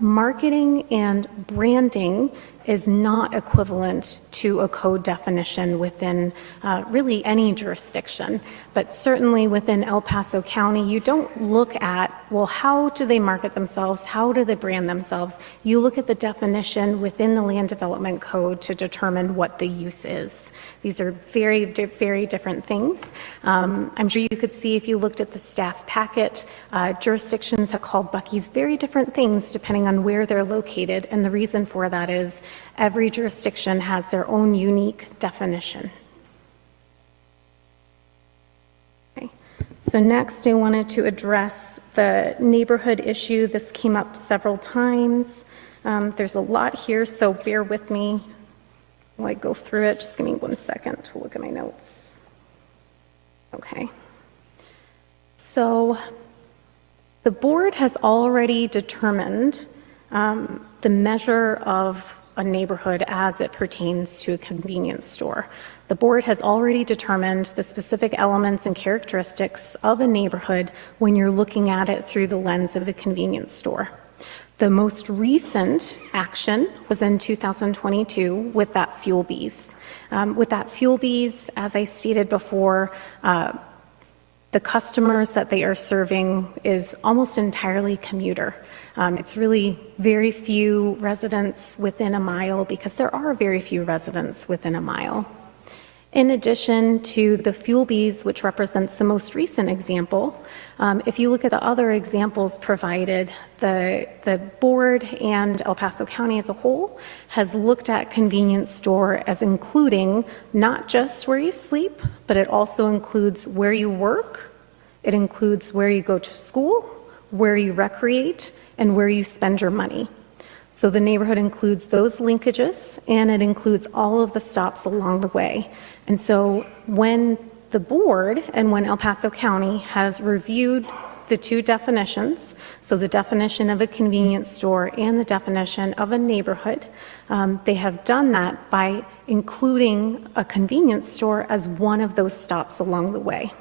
Marketing and branding is not equivalent to a code definition within really any jurisdiction, but certainly within El Paso County, you don't look at, well, how do they market themselves? How do they brand themselves? You look at the definition within the Land Development Code to determine what the use is. These are very, very different things. I'm sure you could see if you looked at the staff packet, jurisdictions have called Buc-ee's very different things depending on where they're located, and the reason for that is every jurisdiction has their own unique definition. Okay. So next I wanted to address the neighborhood issue. This came up several times. There's a lot here, so bear with me while I go through it. Just give me 1 second to look at my notes. Okay. So the board has already determined the measure of a neighborhood as it pertains to a convenience store. The board has already determined the specific elements and characteristics of a neighborhood when you're looking at it through the lens of a convenience store. The most recent action was in 2022 with that Fuel Bees. With that Fuel Bees, as I stated before, the customers that they are serving is almost entirely commuter. It's really very few residents within a mile because there are very few residents within a mile. In addition to the Fuel Bees, which represents the most recent example, if you look at the other examples provided, the board and El Paso County as a whole has looked at convenience store as including not just where you sleep, but it also includes where you work, it includes where you go to school, where you recreate, and where you spend your money. So the neighborhood includes those linkages, and it includes all of the stops along the way. And so when the board and when El Paso County has reviewed the two definitions, so the definition of a convenience store and the definition of a neighborhood, they have done that by including a convenience store as one of those stops along the way.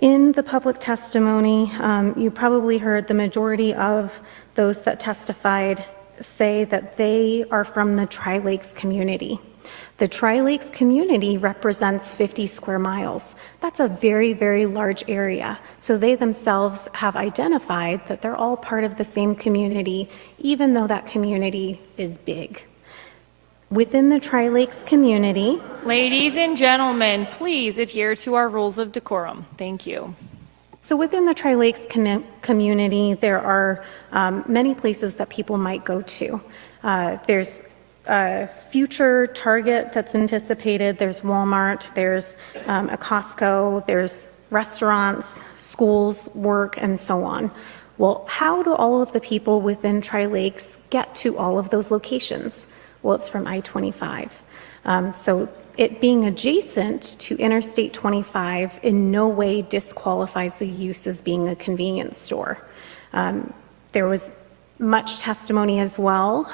In the public testimony, you probably heard the majority of those that testified say that they are from the Tri-Lakes community. The Tri-Lakes community represents 50 square miles. That's a very, very large area. So they themselves have identified that they're all part of the same community, even though that community is big. Within the Tri-Lakes community... Ladies and gentlemen, please adhere to our rules of decorum. Thank you. So within the Tri-Lakes community, there are many places that people might go to. There's a future Target that's anticipated, there's Walmart, there's a Costco, there's restaurants, schools, work, and so on. Well, how do all of the people within Tri-Lakes get to all of those locations? Well, it's from I-25. So it being adjacent to Interstate 25 in no way disqualifies the use as being a convenience store. There was much testimony as well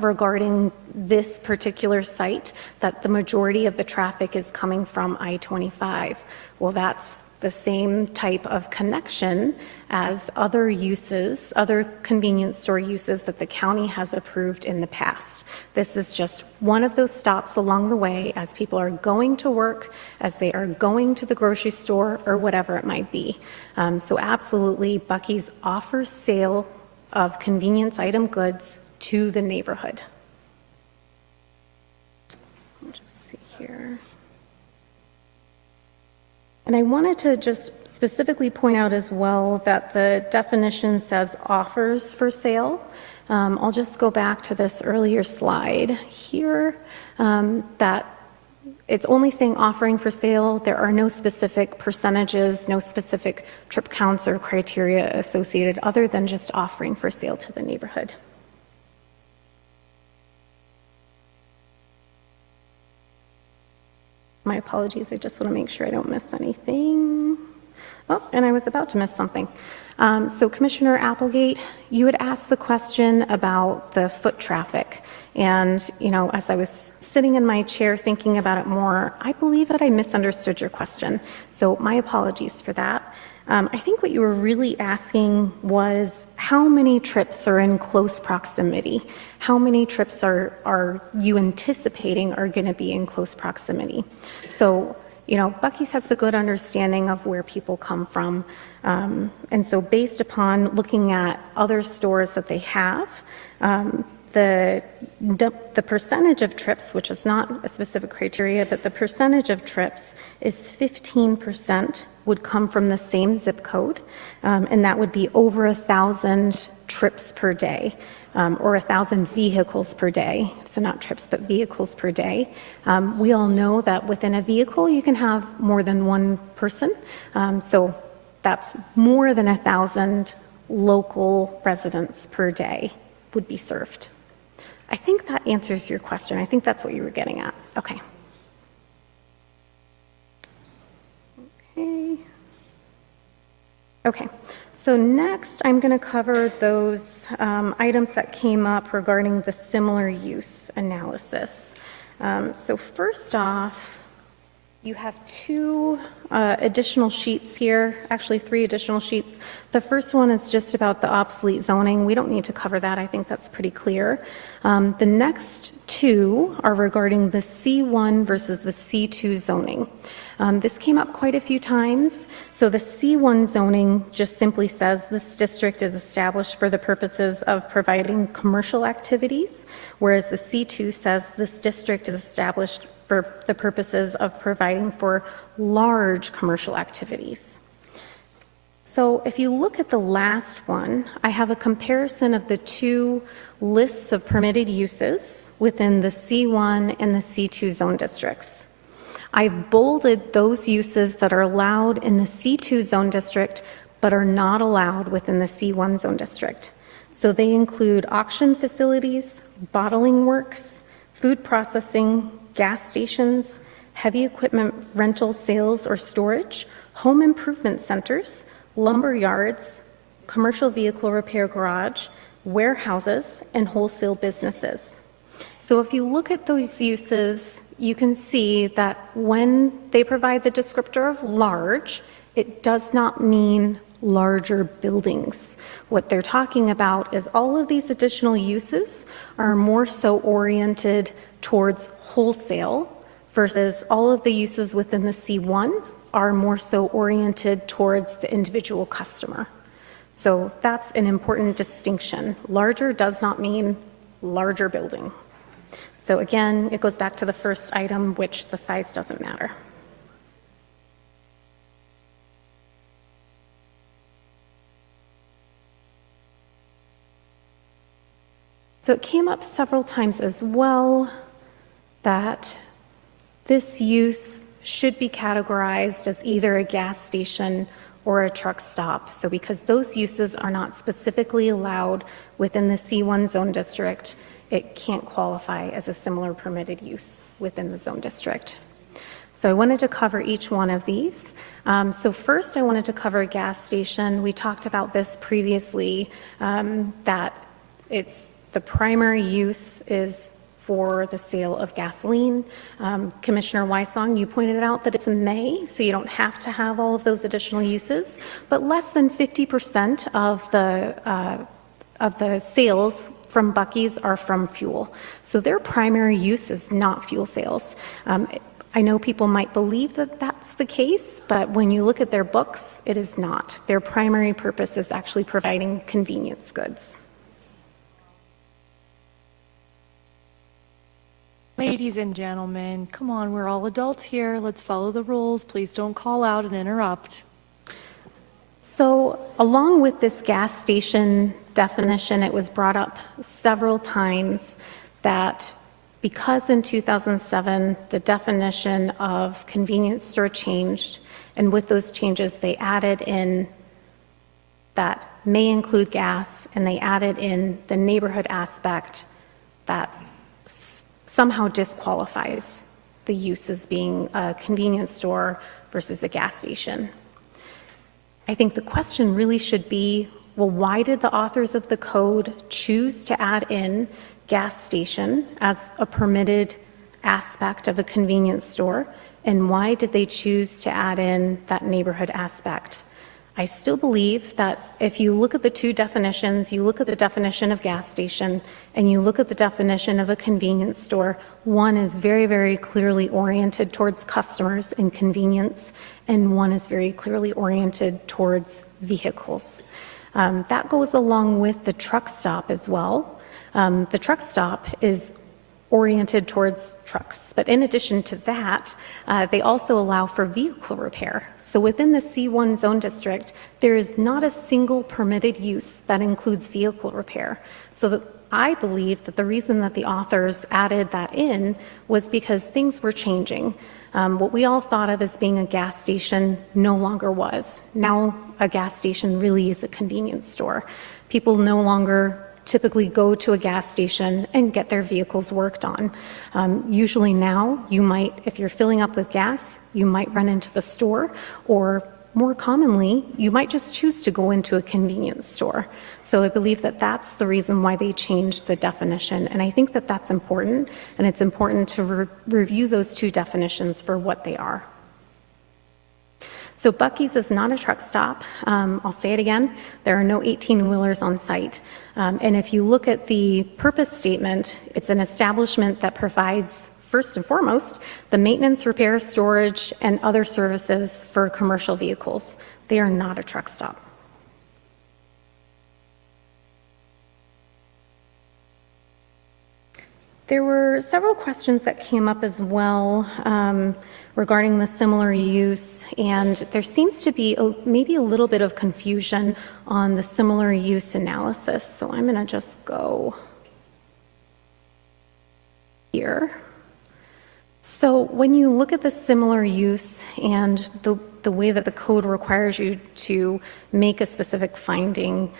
regarding this particular site that the majority of the traffic is coming from I-25. Well, that's the same type of connection as other uses, other convenience store uses that the county has approved in the past. This is just one of those stops along the way as people are going to work, as they are going to the grocery store, or whatever it might be. So absolutely, Buc-ee's offers sale of convenience item goods to the neighborhood. I'll just see here. And I wanted to just specifically point out as well that the definition says offers for sale. I'll just go back to this earlier slide here, that it's only saying offering for sale. There are no specific percentages, no specific trip counts or criteria associated other than just offering for sale to the neighborhood. My apologies, I just want to make sure I don't miss anything. Oh, and I was about to miss something. So Commissioner Applegate, you had asked the question about the foot traffic. And, you know, as I was sitting in my chair thinking about it more, I believe that I misunderstood your question. So my apologies for that. I think what you were really asking was how many trips are in close proximity? How many trips are you anticipating are going to be in close proximity? So, Buc-ee's has a good understanding of where people come from. And so based upon looking at other stores that they have, the percentage of trips, which is not a specific criteria, but the percentage of trips is 15% would come from the same zip code, and that would be over 1,000 trips per day, or 1,000 vehicles per day. So not trips, but vehicles per day. We all know that within a vehicle, you can have more than one person. So that's more than 1,000 local residents per day would be served. I think that answers your question. I think that's what you were getting at. Okay. Okay, so next I'm going to cover those items that came up regarding the similar use analysis. So first off, you have two additional sheets here, actually 3 additional sheets. The first one is just about the obsolete zoning. We don't need to cover that. I think that's pretty clear. The next 2 are regarding the C1 versus the C2 zoning. This came up quite a few times. So the C1 zoning just simply says this district is established for the purposes of providing commercial activities, whereas the C2 says this district is established for the purposes of providing for large commercial activities. So if you look at the last one, I have a comparison of the 2 lists of permitted uses within the C1 and the C2 zone districts. I've bolded those uses that are allowed in the C2 zone district but are not allowed within the C1 zone district. So they include auction facilities, bottling works, food processing, gas stations, heavy equipment rental, sales or storage, home improvement centers, lumber yards, commercial vehicle repair garage, warehouses, and wholesale businesses. So if you look at those uses, you can see that when they provide the descriptor of large, it does not mean larger buildings. What they're talking about is all of these additional uses are more so oriented towards wholesale versus all of the uses within the C1 are more so oriented towards the individual customer. So that's an important distinction. Larger does not mean larger building. So again, it goes back to the first item, which the size doesn't matter. So it came up several times as well that this use should be categorized as either a gas station or a truck stop. So because those uses are not specifically allowed within the C1 zone district, it can't qualify as a similar permitted use within the zone district. So I wanted to cover each one of these. So first I wanted to cover a gas station. We talked about this previously, that the primary use is for the sale of gasoline. Commissioner Wysong, you pointed out that it's in May, so you don't have to have all of those additional uses, but less than 50% of the sales from Buc-ee's are from fuel. So their primary use is not fuel sales. I know people might believe that that's the case, but when you look at their books, it is not. Their primary purpose is actually providing convenience goods. Ladies and gentlemen, come on, we're all adults here. Let's follow the rules. Please don't call out and interrupt. So along with this gas station definition, it was brought up several times that because in 2007, the definition of convenience store changed, and with those changes, they added in that may include gas, and they added in the neighborhood aspect that somehow disqualifies the use as being a convenience store versus a gas station. I think the question really should be, well, why did the authors of the code choose to add in gas station as a permitted aspect of a convenience store, and why did they choose to add in that neighborhood aspect? I still believe that if you look at the two definitions, you look at the definition of gas station and you look at the definition of a convenience store, one is very, very clearly oriented towards customers and convenience, and one is very clearly oriented towards vehicles. That goes along with the truck stop as well. The truck stop is oriented towards trucks. But in addition to that, they also allow for vehicle repair. So within the C1 zone district, there is not a single permitted use that includes vehicle repair. So I believe that the reason that the authors added that in was because things were changing. What we all thought of as being a gas station no longer was. Now a gas station really is a convenience store. People no longer typically go to a gas station and get their vehicles worked on. Usually now, you might, if you're filling up with gas, you might run into the store, or more commonly, you might just choose to go into a convenience store. So I believe that that's the reason why they changed the definition, and I think that that's important, and it's important to review those two definitions for what they are. So Buc-ee's is not a truck stop. I'll say it again, there are no 18-wheelers on site. And if you look at the purpose statement, it's an establishment that provides, first and foremost, the maintenance, repair, storage, and other services for commercial vehicles. They are not a truck stop. There were several questions that came up as well regarding the similar use, and there seems to be maybe a little bit of confusion on the similar use analysis. So I'm going to just go here. So when you look at the similar use and the way that the code requires you to make a specific finding,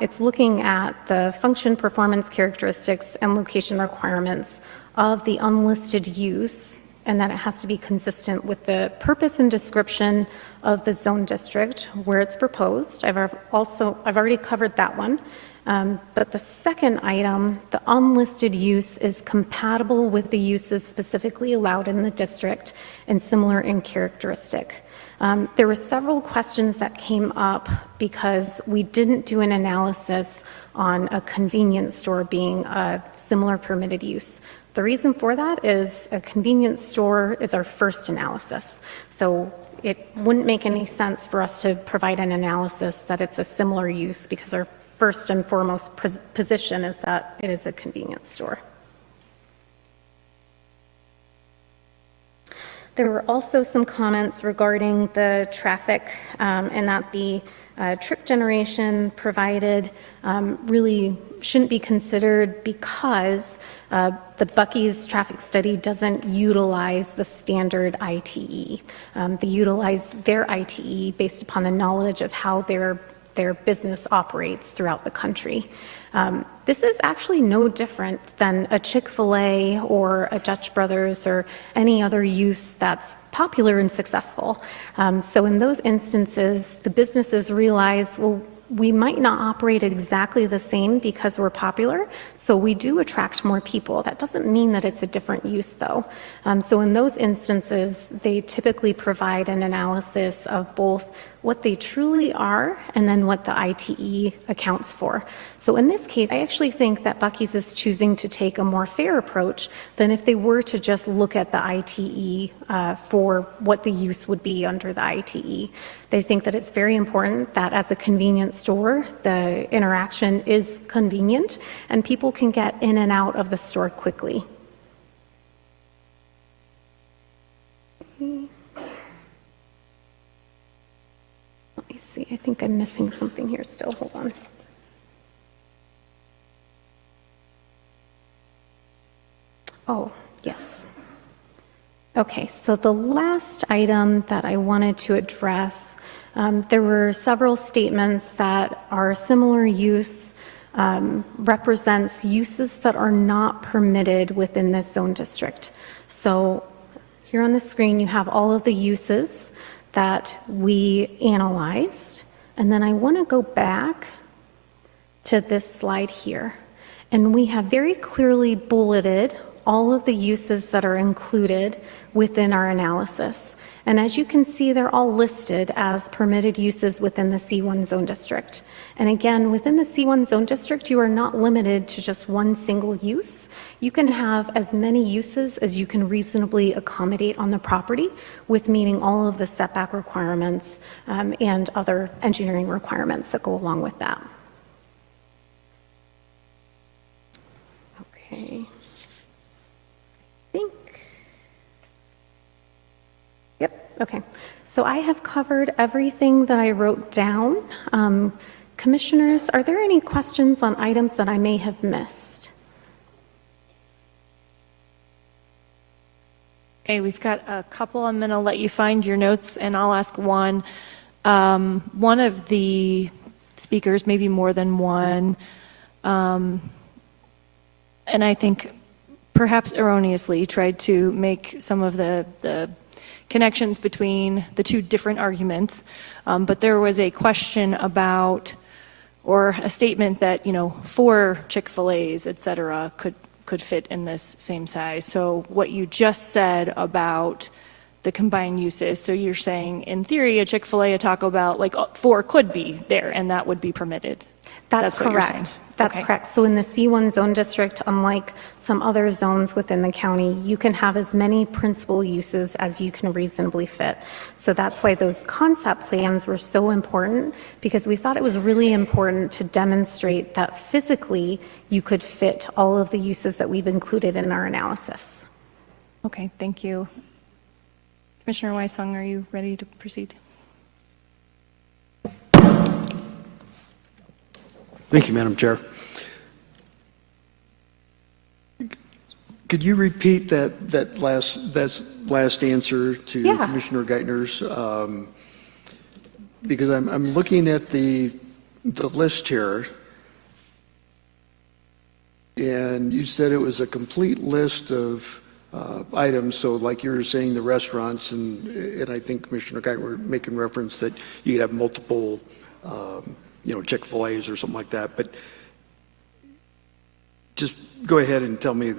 it's looking at the function, performance characteristics, and location requirements of the unlisted use, and that it has to be consistent with the purpose and description of the zone district where it's proposed. I've already covered that one. But the second item, the unlisted use, is compatible with the uses specifically allowed in the district and similar in characteristic. There were several questions that came up because we didn't do an analysis on a convenience store being a similar permitted use. The reason for that is a convenience store is our first analysis. So it wouldn't make any sense for us to provide an analysis that it's a similar use because our first and foremost position is that it is a convenience store. There were also some comments regarding the traffic and that the trip generation provided really shouldn't be considered because the Buc-ee's traffic study doesn't utilize the standard ITE. They utilize their ITE based upon the knowledge of how their business operates throughout the country. This is actually no different than a Chick-fil-A or a Dutch Brothers or any other use that's popular and successful. So in those instances, the businesses realize, well, we might not operate exactly the same because we're popular, so we do attract more people. That doesn't mean that it's a different use, though. So in those instances, they typically provide an analysis of both what they truly are and then what the ITE accounts for. So in this case, I actually think that Buc-ee's is choosing to take a more fair approach than if they were to just look at the ITE for what the use would be under the ITE. They think that it's very important that as a convenience store, the interaction is convenient and people can get in and out of the store quickly. Let me see, I think I'm missing something here still, hold on. Oh, yes. Okay, so the last item that I wanted to address, there were several statements that our similar use represents uses that are not permitted within this zone district. So here on the screen, you have all of the uses that we analyzed. And then I want to go back to this slide here. And we have very clearly bulleted all of the uses that are included within our analysis. And as you can see, they're all listed as permitted uses within the C1 zone district. And again, within the C1 zone district, you are not limited to just one single use. You can have as many uses as you can reasonably accommodate on the property with meeting all of the setback requirements and other engineering requirements that go along with that. Okay. Okay, so I have covered everything that I wrote down. Commissioners, are there any questions on items that I may have missed? Okay, we've got a couple. I'm going to let you find your notes, and I'll ask one. One of the speakers, maybe more than one, and I think perhaps erroneously tried to make some of the connections between the two different arguments, but there was a question about, or a statement that, 4 Chick-fil-A's, et cetera, could fit in this same size. So what you just said about the combined uses, so you're saying, in theory, a Chick-fil-A, a Taco Bell, like 4 could be there, and that would be permitted. That's what you're saying. correct. That's Okay. correct. So in the C1 zone district, unlike some other zones within the county, you can have as many principal uses as you can reasonably fit. So that's why those concept plans were so important, because we thought it was really important to demonstrate that physically you could fit all of the uses that we've included in our analysis. Okay, thank you. Commissioner Weissong, are you ready to proceed? Thank you, Madam Chair. Could you repeat that last answer to Yeah. Commissioner Geithner's? Because I'm looking at the list here, and you said it was a complete list of items. So like you were saying, the restaurants, and I think Commissioner Geithner were making reference that you could have multiple Chick-fil-A's or something like that, but just go ahead and tell me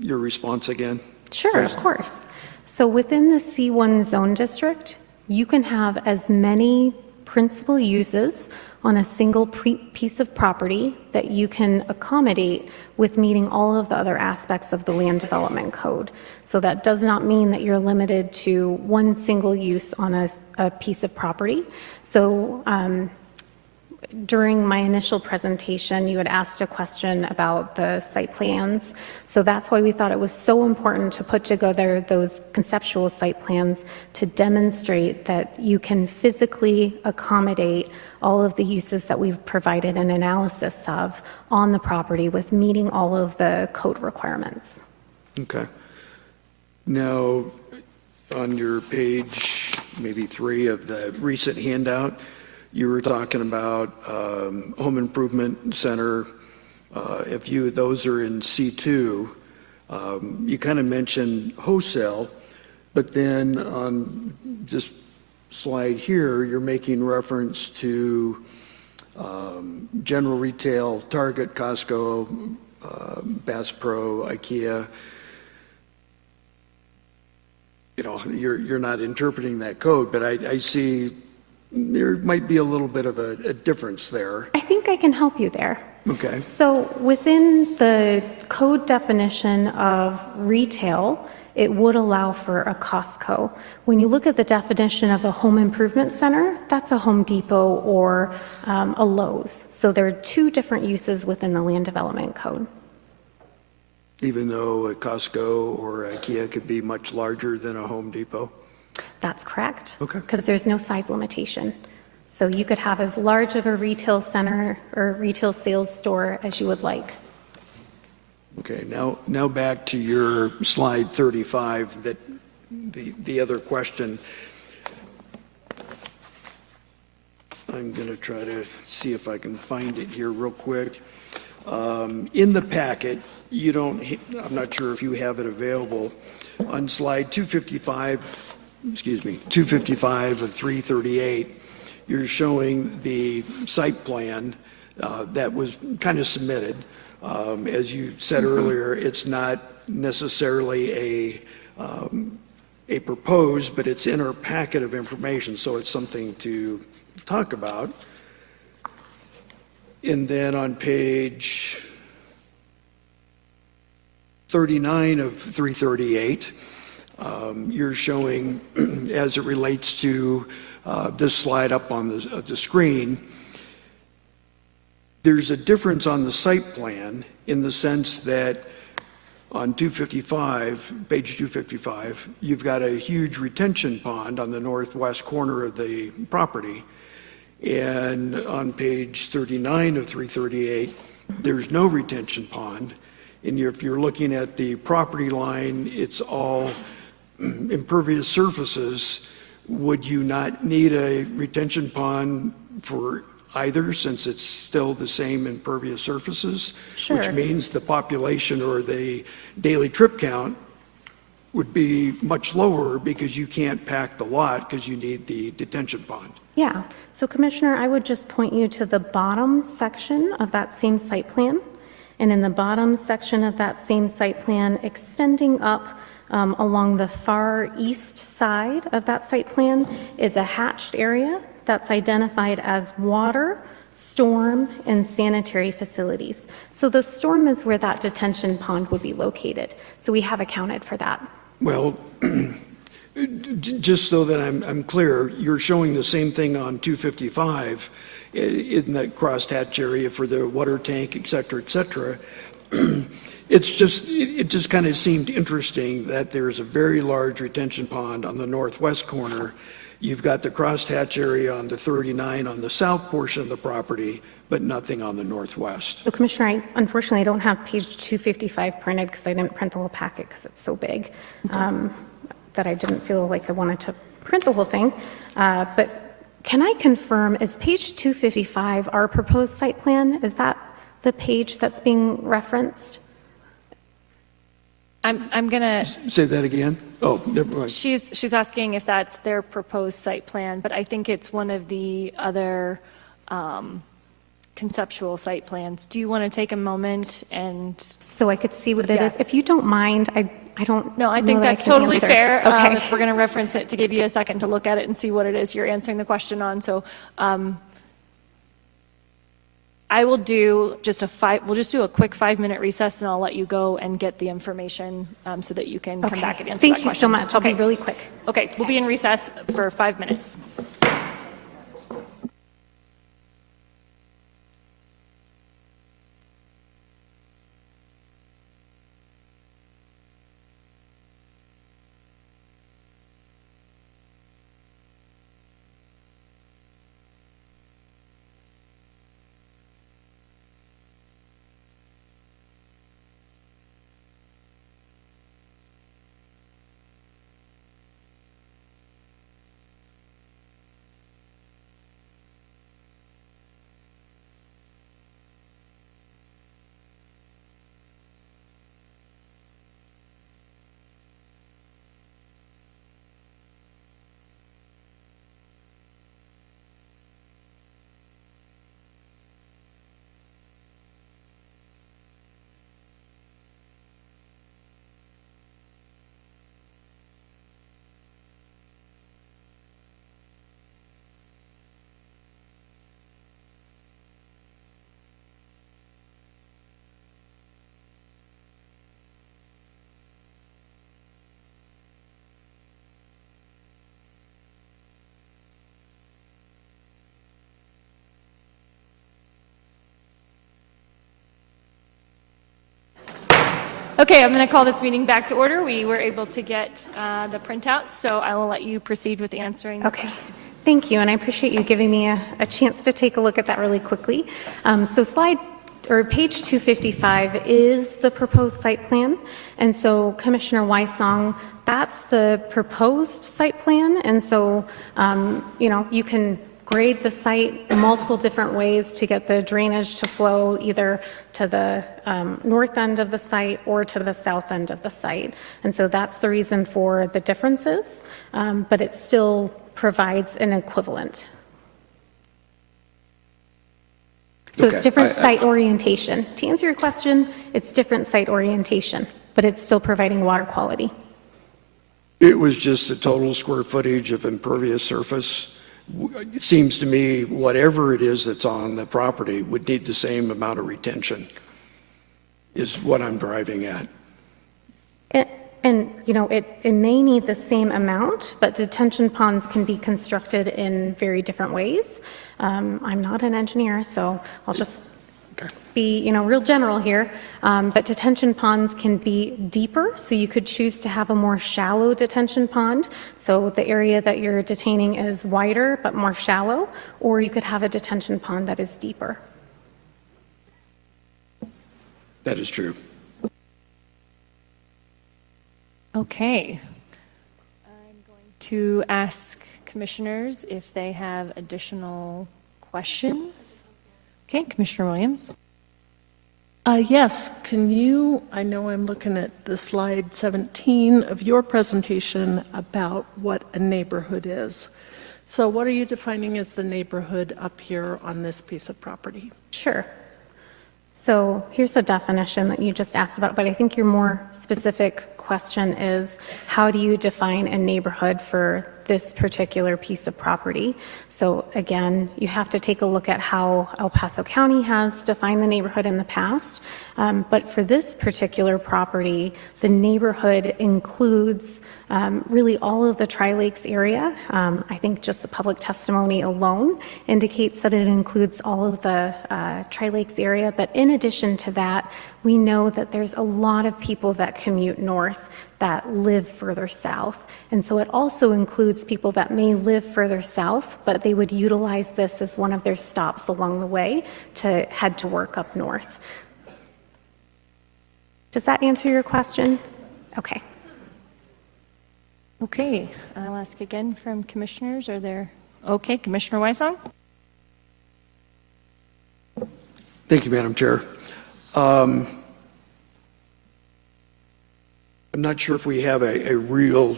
your response again. Sure, of course. So within the C1 zone district, you can have as many principal uses on a single piece of property that you can accommodate with meeting all of the other aspects of the land development code. So that does not mean that you're limited to one single use on a piece of property. So during my initial presentation, you had asked a question about the site plans. So that's why we thought it was so important to put together those conceptual site plans to demonstrate that you can physically accommodate all of the uses that we've provided an analysis of on the property with meeting all of the code requirements. Okay. Now, on your page, maybe 3 of the recent handout, you were talking about home improvement center. If those are in C2, you kind of mentioned wholesale, but then on this slide here, you're making reference to general retail, Target, Costco, Bass Pro, IKEA. You're not interpreting that code, but I see there might be a little bit of a difference there. I think I can help you there. Okay. So within the code definition of retail, it would allow for a Costco. When you look at the definition of a home improvement center, that's a Home Depot or a Lowe's. So there are 2 different uses within the land development code. Even though a Costco or IKEA could be much larger than a Home Depot? That's correct. Okay. Because there's no size limitation. So you could have as large of a retail center or retail sales store as you would like. Okay, now back to your slide 35, that the other question. I'm going to try to see if I can find it here real quick. In the packet, I'm not sure if you have it available. On slide 255 of 338, you're showing the site plan that was kind of submitted. As you said earlier, it's not necessarily a proposed, but it's in our packet of information, so it's something to talk about. And then on page 39 of 338, you're showing, as it relates to this slide up on the screen, there's a difference on the site plan in the sense that on 255, page 255, you've got a huge retention pond on the northwest corner of the property. And on page 39 of 338, there's no retention pond. And if you're looking at the property line, it's all impervious surfaces. Would you not need a retention pond for either, since it's still the same impervious surfaces? Sure. Which means the population or the daily trip count would be much lower because you can't pack the lot because you need the detention pond. Yeah, so Commissioner, I would just point you to the bottom section of that same site plan. And in the bottom section of that same site plan, extending up along the far east side of that site plan is a hatched area that's identified as water, storm, and sanitary facilities. So the storm is where that detention pond would be located. So we have accounted for that. Well, just so that I'm clear, you're showing the same thing on 255 in that crosshatch area for the water tank, et cetera, et cetera. It just kind of seemed interesting that there's a very large retention pond on the northwest corner. You've got the crosshatch area on the 39 on the south portion of the property, but nothing on the northwest. So Commissioner, unfortunately, I don't have page 255 printed because I didn't print the whole packet because it's so big that I didn't feel like I wanted to print the whole thing. But can I confirm, is page 255 our proposed site plan? Is that the page that's being referenced? I'm gonna, Say that again? Oh, never mind. she's asking if that's their proposed site plan, but I think it's one of the other conceptual site plans. Do you want to take a moment and? So I could see what it Yeah. is. If you don't mind, I don't No, I know think that that's can totally answer. fair. Okay. If we're going to reference it, to give you a second to look at it and see what it is you're answering the question on. So I will do we'll just do a quick 5-minute recess, and I'll let you go and get the information so that you can come Okay. back and answer that Thank you question. so much. I'll be really quick. Okay, we'll be in recess for 5 minutes. Okay, I'm going to call this meeting back to order. We were able to get the printout, so I will let you proceed with answering. Okay, thank you, and I appreciate you giving me a chance to take a look at that really quickly. So page 255 is the proposed site plan, and so Commissioner Weissong, that's the proposed site plan, and so you can grade the site multiple different ways to get the drainage to flow either to the north end of the site or to the south end of the site. And so that's the reason for the differences, but it still provides an equivalent. So Okay. it's different site orientation. To answer your question, it's different site orientation, but it's still providing water quality. It was just the total square footage of impervious surface. It seems to me whatever it is that's on the property would need the same amount of retention, is what I'm driving at. And, you know, it may need the same amount, but detention ponds can be constructed in very different ways. I'm not an engineer, so I'll just be, you know, real general here. But detention ponds can be deeper, so you could choose to have a more shallow detention pond. So the area that you're detaining is wider but more shallow, or you could have a detention pond that is deeper. That is true. Okay. I'm going to ask commissioners if they have additional questions. Okay, Commissioner Williams. Yes, can you, I know I'm looking at the slide 17 of your presentation about what a neighborhood is. So what are you defining as the neighborhood up here on this piece of property? Sure. So here's a definition that you just asked about, but I think your more specific question is, how do you define a neighborhood for this particular piece of property? So again, you have to take a look at how El Paso County has defined the neighborhood in the past. But for this particular property, the neighborhood includes really all of the Tri-Lakes area. I think just the public testimony alone indicates that it includes all of the Tri-Lakes area. But in addition to that, we know that there's a lot of people that commute north that live further south. And so it also includes people that may live further south, but they would utilize this as one of their stops along the way to head to work up north. Does that answer your question? Okay. Okay, I'll ask again from commissioners. Are there, okay, Commissioner Weissong? Thank you, Madam Chair. I'm not sure if we have a real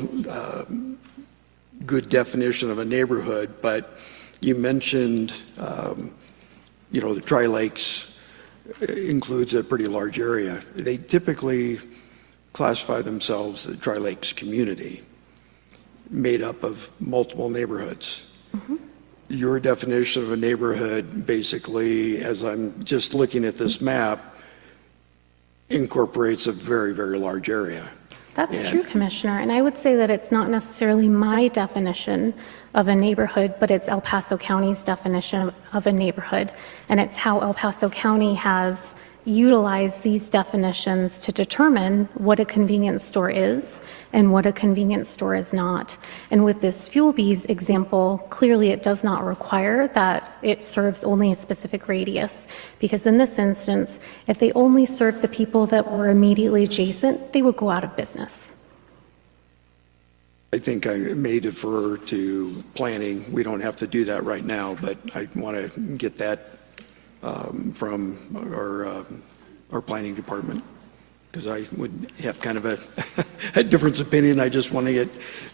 good definition of a neighborhood, but you mentioned, you know, the Tri-Lakes includes a pretty large area. They typically classify themselves the Tri-Lakes community, made up of multiple neighborhoods. Mm-hmm. Your definition of a neighborhood, basically, as I'm just looking at this map, incorporates a very, very large area. That's true, Commissioner, and I would say that it's not necessarily my definition of a neighborhood, but it's El Paso County's definition of a neighborhood, and it's how El Paso County has utilized these definitions to determine what a convenience store is and what a convenience store is not. And with this Fuel Bees example, clearly it does not require that it serves only a specific radius, because in this instance, if they only served the people that were immediately adjacent, they would go out of business. I think I may defer to planning. We don't have to do that right now, but I want to get that from our planning department, because I would have kind of a different opinion. I just want to get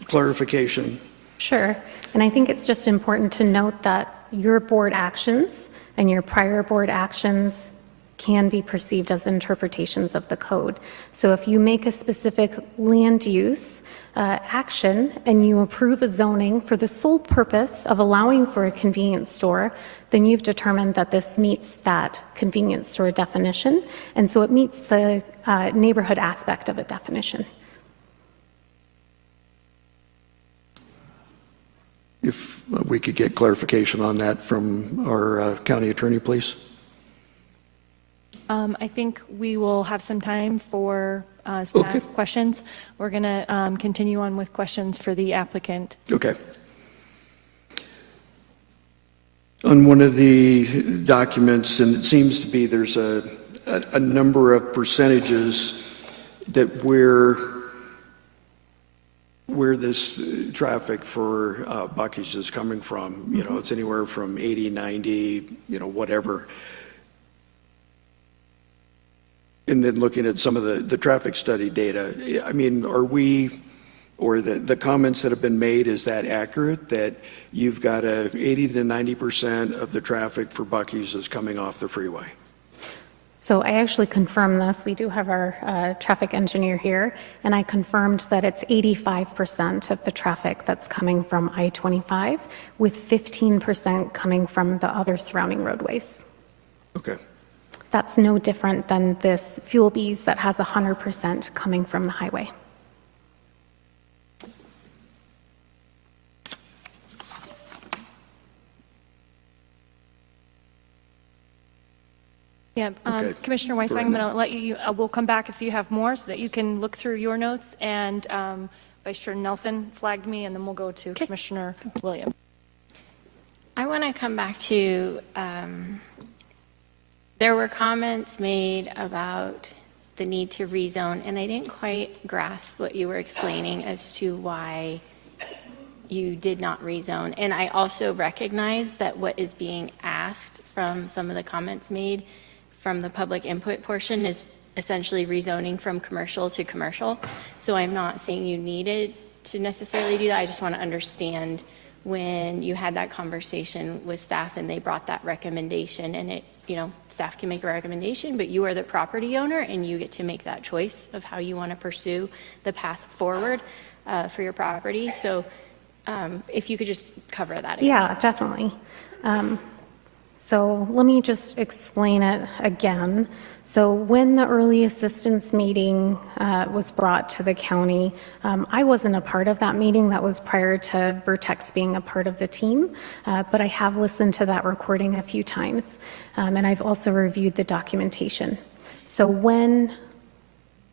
clarification. Sure, and I think it's just important to note that your board actions and your prior board actions can be perceived as interpretations of the code. So if you make a specific land use action and you approve a zoning for the sole purpose of allowing for a convenience store, then you've determined that this meets that convenience store definition, and so it meets the neighborhood aspect of a definition. If we could get clarification on that from our county attorney, please. I think we will have some time for staff Okay. questions. We're going to continue on with questions for the applicant. Okay. On one of the documents, and it seems to be there's a number of percentages that where this traffic for Buc-ee's is coming from. You know, it's anywhere from 80, 90, you know, whatever. And then looking at some of the traffic study data, I mean, are we, or the comments that have been made, is that accurate, that you've got 80 to 90% of the traffic for Buc-ee's is coming off the freeway? So I actually confirmed this. We do have our traffic engineer here, and I confirmed that it's 85% of the traffic that's coming from I-25, with 15% coming from the other surrounding roadways. Okay. That's no different than this Fuel Bees that has 100% coming from the highway. Yeah, Okay. Commissioner Weiss, Go I'm ahead. going to let you, we'll come back if you have more so that you can look through your notes. And Vice Chair Nelson flagged me, and then we'll go to Commissioner Williams. I want to come back to, there were comments made about the need to rezone, and I didn't quite grasp what you were explaining as to why you did not rezone. And I also recognize that what is being asked from some of the comments made from the public input portion is essentially rezoning from commercial to commercial. So I'm not saying you needed to necessarily do that. I just want to understand when you had that conversation with staff and they brought that recommendation, and it, staff can make a recommendation, but you are the property owner and you get to make that choice of how you want to pursue the path forward for your property. So if you could just cover that again. Yeah, definitely. So let me just explain it again. So when the early assistance meeting was brought to the county, I wasn't a part of that meeting. That was prior to Vertex being a part of the team, but I have listened to that recording a few times, and I've also reviewed the documentation. So when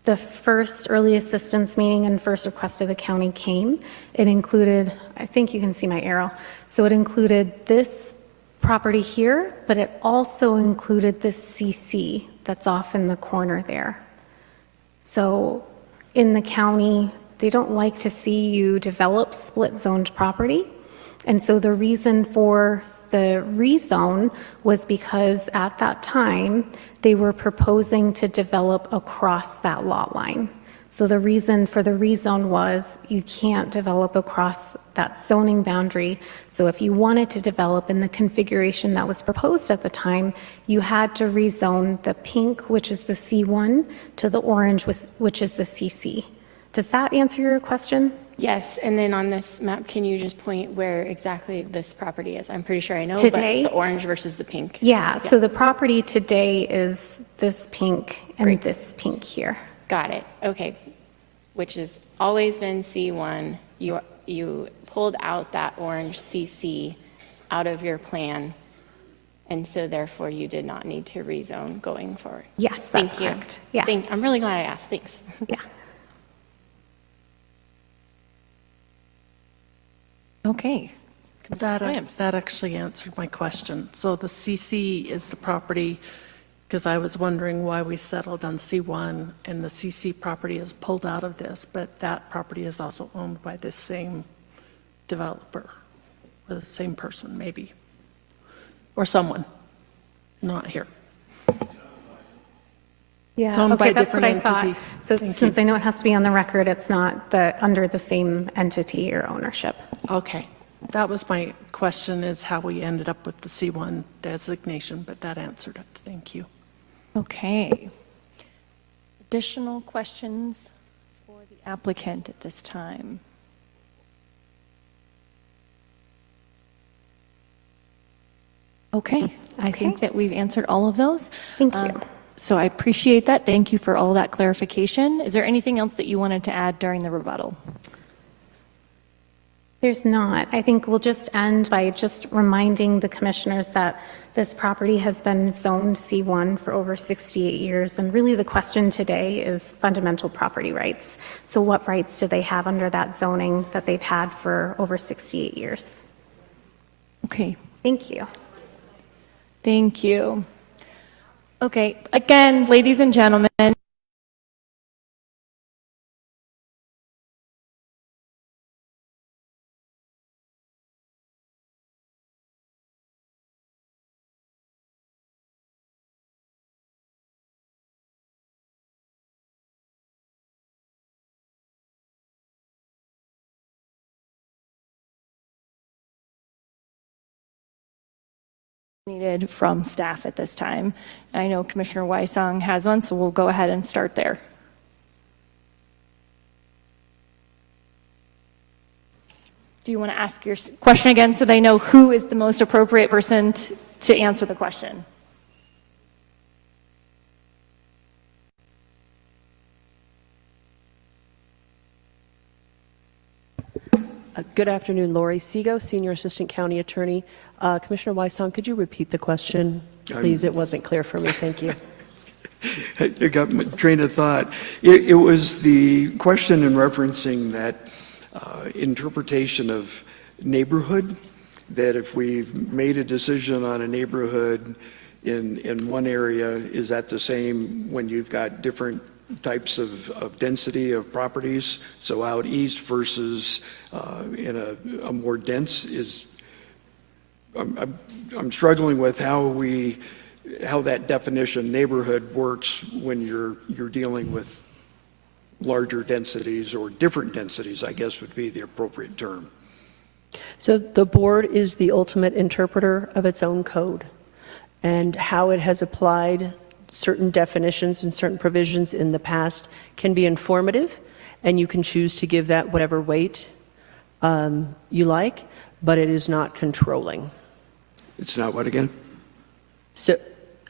the first early assistance meeting and first request of the county came, it included, I think you can see my arrow, so it included this property here, but it also included this CC that's off in the corner there. So in the county, they don't like to see you develop split-zoned property. And so the reason for the rezone was because at that time, they were proposing to develop across that lot line. So the reason for the rezone was you can't develop across that zoning boundary. So if you wanted to develop in the configuration that was proposed at the time, you had to rezone the pink, which is the C1, to the orange, which is the CC. Does that answer your question? Yes, and then on this map, can you just point where exactly this property is? I'm pretty sure I know, Today? but the orange versus the pink. Yeah, so the property today is this pink and this pink here. Got it, okay. Which has always been C1. You pulled out that orange CC out of your plan, and so therefore you did not need to rezone going forward. Yes, that's Thank you. correct. Yeah. I'm really glad I asked, thanks. Yeah. Okay. That actually answered my question. So the CC is the property, because I was wondering why we settled on C1, and the CC property is pulled out of this, but that property is also owned by this same developer, or the same person, maybe, or someone, not here. Yeah, It's owned by okay, a that's what I different thought. entity. So Thank since you. I know it has to be on the record, it's not under the same entity or ownership. Okay, that was my question, is how we ended up with the C1 designation, but that answered it. Thank you. Okay. Additional questions for the applicant at this time? Okay, I think that we've answered all of those. Thank you. So I appreciate that. Thank you for all that clarification. Is there anything else that you wanted to add during the rebuttal? There's not. I think we'll just end by just reminding the commissioners that this property has been zoned C1 for over 68 years, and really the question today is fundamental property rights. So what rights do they have under that zoning that they've had for over 68 years? Okay, Thank you. thank you. Okay, again, ladies and gentlemen, needed from staff at this time. I know Commissioner Weissong has one, so we'll go ahead and start there. Do you want to ask your question again so they know who is the most appropriate person to answer the question? Good afternoon, Lori Sego, Senior Assistant County Attorney. Commissioner Weissong, could you repeat the question, please? It wasn't clear for me. Thank you. I got my train of thought. It was the question in referencing that interpretation of neighborhood, that if we've made a decision on a neighborhood in one area, is that the same when you've got different types of density of properties? So out east versus in a more dense is, I'm struggling with how that definition neighborhood works when you're dealing with larger densities or different densities, I guess would be the appropriate term. So the board is the ultimate interpreter of its own code, and how it has applied certain definitions and certain provisions in the past can be informative, and you can choose to give that whatever weight you like, but it is not controlling. It's not what again? So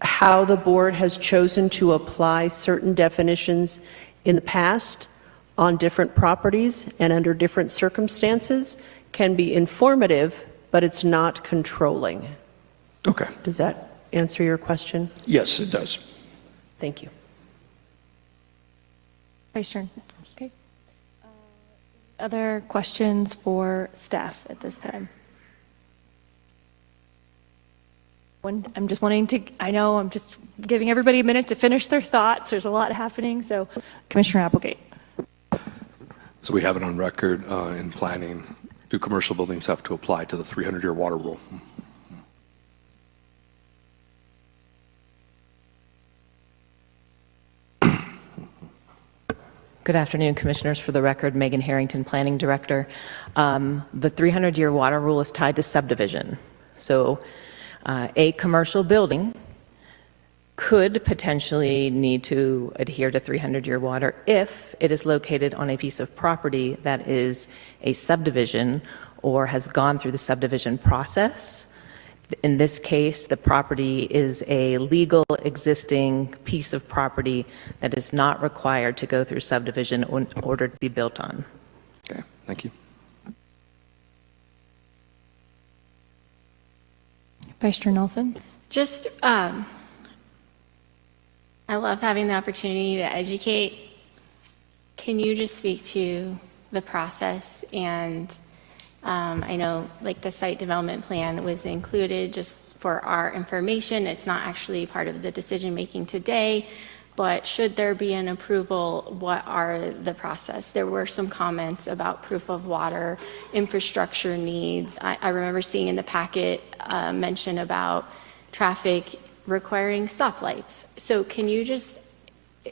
how the board has chosen to apply certain definitions in the past on different properties and under different circumstances can be informative, but it's not controlling. Okay. Does that answer your question? Yes, it does. Thank you. Vice Chair. Okay. Other questions for staff at this time? I'm just wanting to, I know I'm just giving everybody a minute to finish their thoughts. There's a lot happening. So Commissioner Applegate. So we have it on record in planning. Do commercial buildings have to apply to the 300-year water rule? Good afternoon, Commissioners. For the record, Megan Harrington, Planning Director. The 300-year water rule is tied to subdivision. So a commercial building could potentially need to adhere to 300-year water if it is located on a piece of property that is a subdivision or has gone through the subdivision process. In this case, the property is a legal existing piece of property that is not required to go through subdivision in order to be built on. Okay, thank you. Vice Chair Nelson. Just, I love having the opportunity to educate. Can you just speak to the process? And I know like the site development plan was included just for our information. It's not actually part of the decision making today, but should there be an approval, what are the process? There were some comments about proof of water, infrastructure needs. I remember seeing in the packet mention about traffic requiring stoplights. So can you just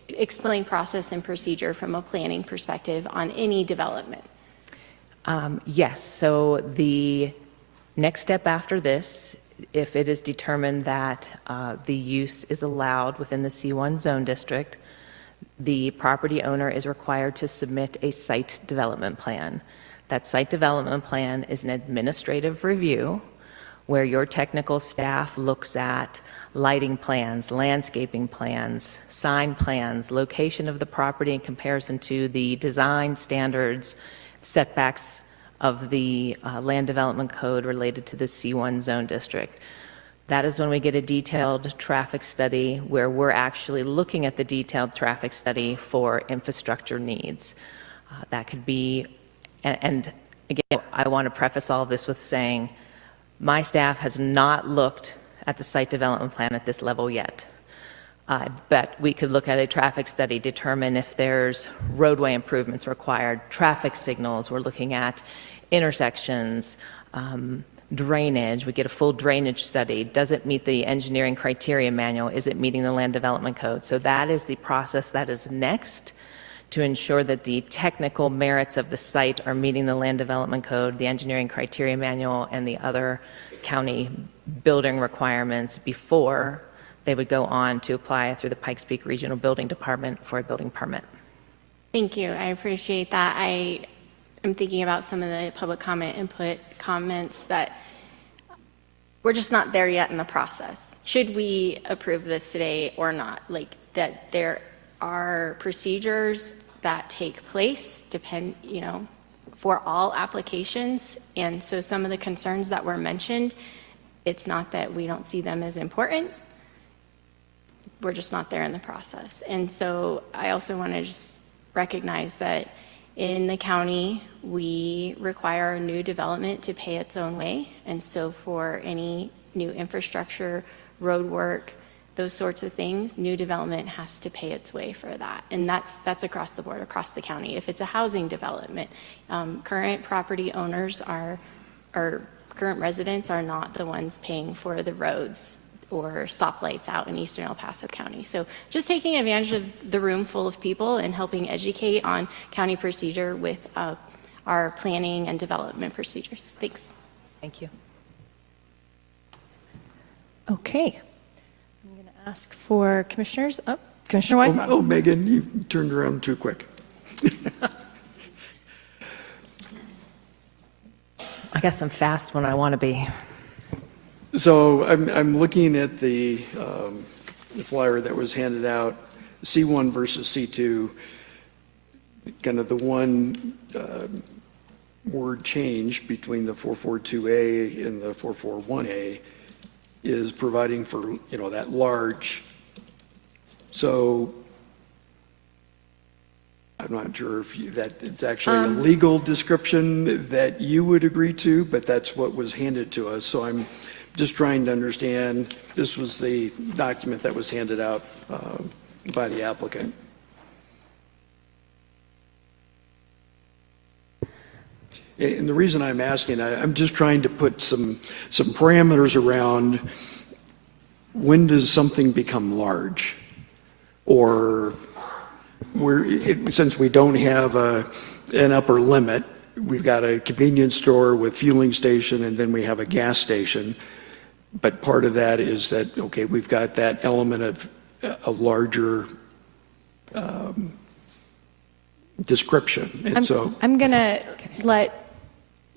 explain process and procedure from a planning perspective on any development? Yes, so the next step after this, if it is determined that the use is allowed within the C1 zone district, the property owner is required to submit a site development plan. That site development plan is an administrative review where your technical staff looks at lighting plans, landscaping plans, sign plans, location of the property in comparison to the design standards, setbacks of the land development code related to the C1 zone district. That is when we get a detailed traffic study where we're actually looking at the detailed traffic study for infrastructure needs. That could be, and again, I want to preface all of this with saying my staff has not looked at the site development plan at this level yet. But we could look at a traffic study, determine if there's roadway improvements required, traffic signals, we're looking at intersections, drainage, we get a full drainage study. Does it meet the engineering criteria manual? Is it meeting the land development code? So that is the process that is next to ensure that the technical merits of the site are meeting the land development code, the engineering criteria manual, and the other county building requirements before they would go on to apply through the Pikes Peak Regional Building Department for a building permit. Thank you. I appreciate that. I am thinking about some of the public comment input comments that we're just not there yet in the process. Should we approve this today or not? Like that there are procedures that take place for all applications. And so some of the concerns that were mentioned, it's not that we don't see them as important. We're just not there in the process. And so I also want to just recognize that in the county, we require new development to pay its own way. And so for any new infrastructure, road work, those sorts of things, new development has to pay its way for that. And that's across the board, across the county. If it's a housing development, current property owners or current residents are not the ones paying for the roads or stoplights out in eastern El Paso County. So just taking advantage of the room full of people and helping educate on county procedure with our planning and development procedures. Thanks. Thank you. Okay. I'm going to ask for commissioners. Oh, Commissioner Weiss. Oh, Megan, you turned around too quick. I guess I'm fast when I want to be. So I'm looking at the flyer that was handed out, C1 versus C2, kind of the one word change between the 442A and the 441A is providing for, that large. So I'm not sure if that it's actually a legal description that you would agree to, but that's what was handed to us. So I'm just trying to understand, this was the document that was handed out by the applicant. And the reason I'm asking, I'm just trying to put some parameters around when does something become large? Or since we don't have an upper limit, we've got a convenience store with fueling station and then we have a gas station. But part of that is that, okay, we've got that element of a larger description. And so I'm going to let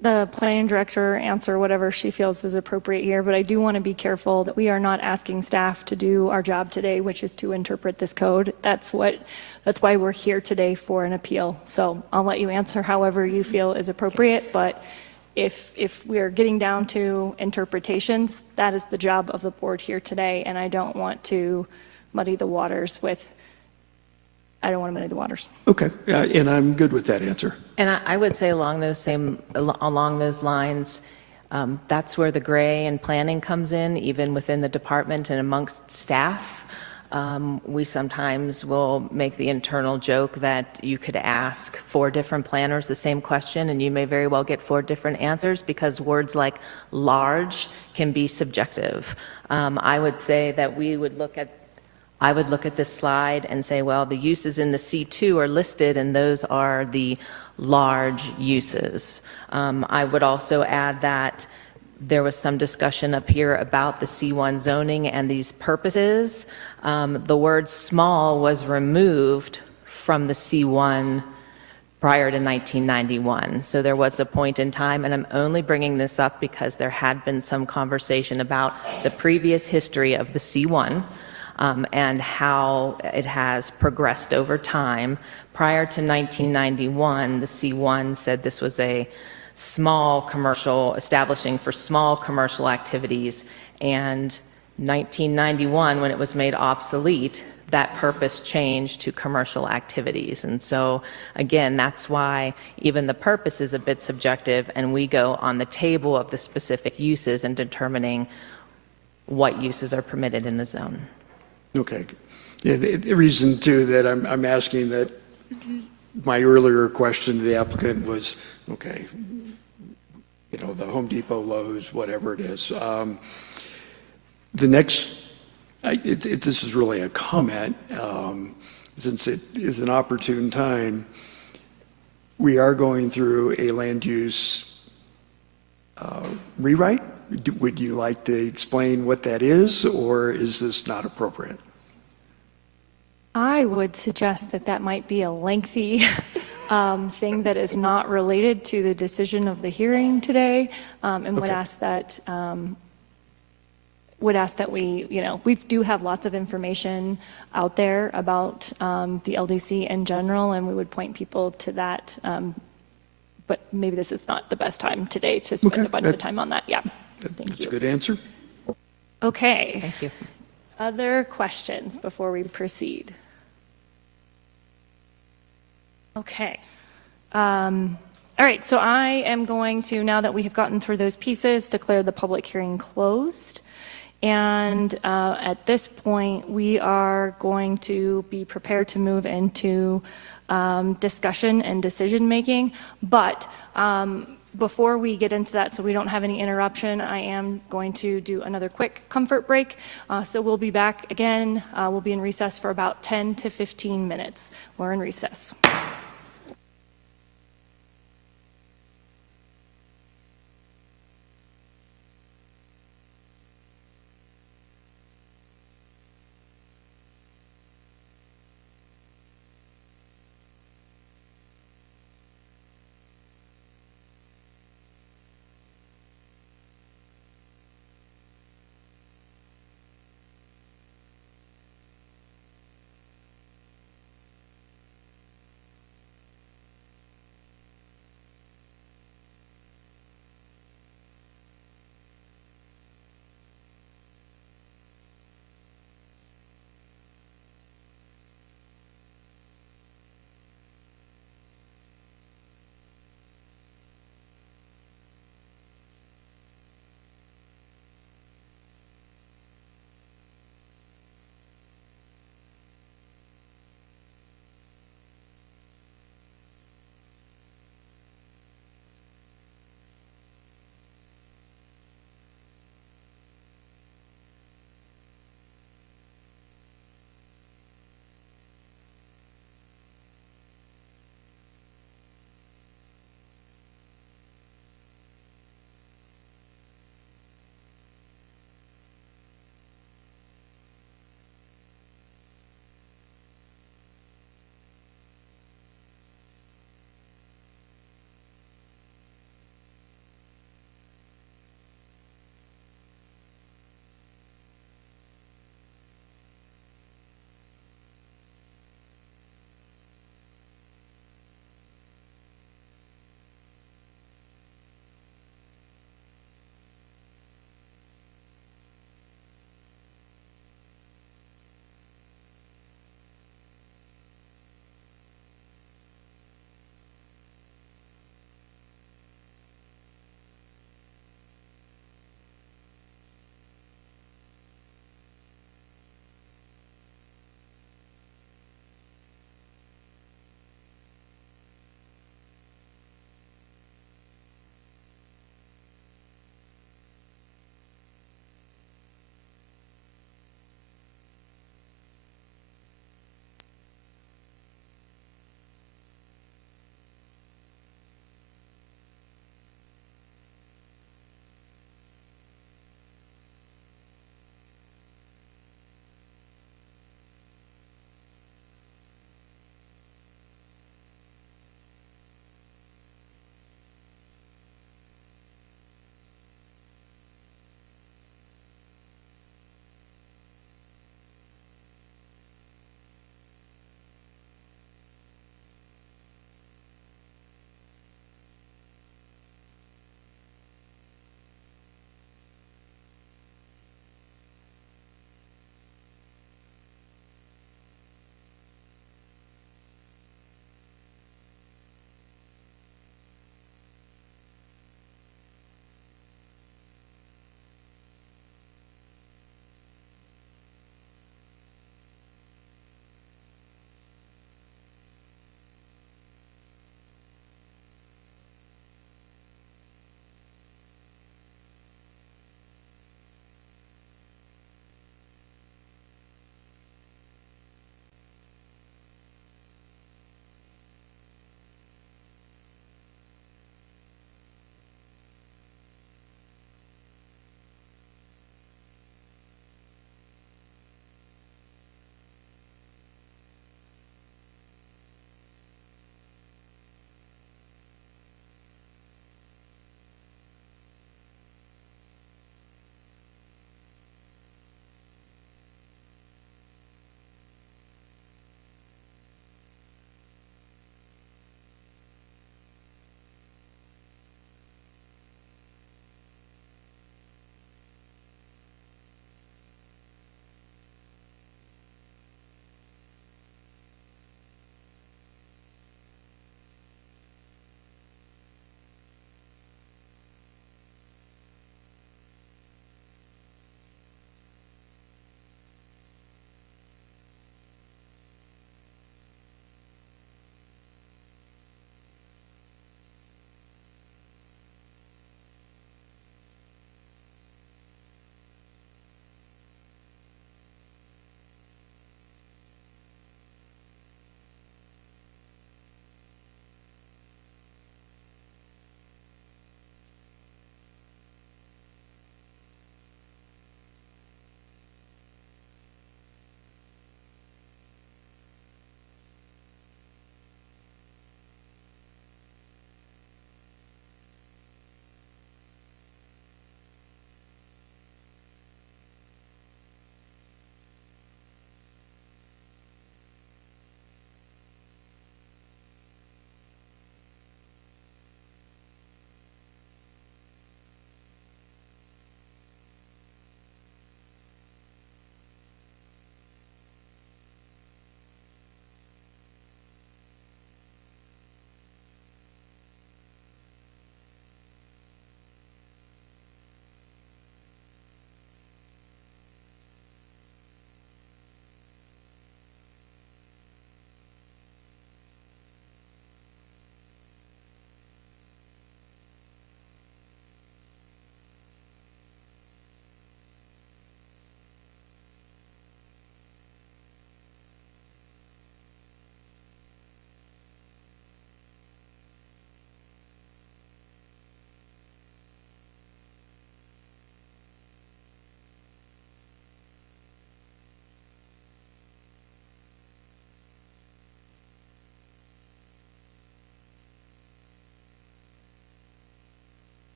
the planning director answer whatever she feels is appropriate here, but I do want to be careful that we are not asking staff to do our job today, which is to interpret this code. That's why we're here today for an appeal. So I'll let you answer however you feel is appropriate, but if we're getting down to interpretations, that is the job of the board here today, and I don't want to muddy the waters Okay, yeah, and I'm good with that answer. And I would say along those lines, that's where the gray and planning comes in, even within the department and amongst staff. We sometimes will make the internal joke that you could ask 4 different planners the same question and you may very well get 4 different answers because words like large can be subjective. I would say that I would look at this slide and say, well, the uses in the C2 are listed and those are the large uses. I would also add that there was some discussion up here about the C1 zoning and these purposes. The word small was removed from the C1 prior to 1991. So there was a point in time, and I'm only bringing this up because there had been some conversation about the previous history of the C1 and how it has progressed over time. Prior to 1991, the C1 said this was a small commercial, establishing for small commercial activities, and 1991, when it was made obsolete, that purpose changed to commercial activities. And so, again, that's why even the purpose is a bit subjective, and we go on the table of the specific uses and determining what uses are permitted in the zone. Okay. Yeah, the reason, too, that I'm asking that my earlier question to the applicant was, okay, the Home Depot, Lowe's, whatever it is. The next, this is really a comment, since it is an opportune time. We are going through a land use rewrite Would you like to explain what that is, or is this not appropriate? I would suggest that that might be a lengthy thing that is not related to the decision of the hearing today, and would ask that we, we do have lots of information out there about the LDC in general, and we would point people to that. But maybe this is not the best time today to spend a bunch of time on that. Yeah. Thank That's a you. good answer. Okay. Thank you. Other questions before we proceed? Okay. All right, so I am going to, now that we have gotten through those pieces, declare the public hearing closed. And at this point, we are going to be prepared to move into discussion and decision-making. But before we get into that, so we don't have any interruption, I am going to do another quick comfort break. So we'll be back again. We'll be in recess for about 10 to 15 minutes. We're in recess.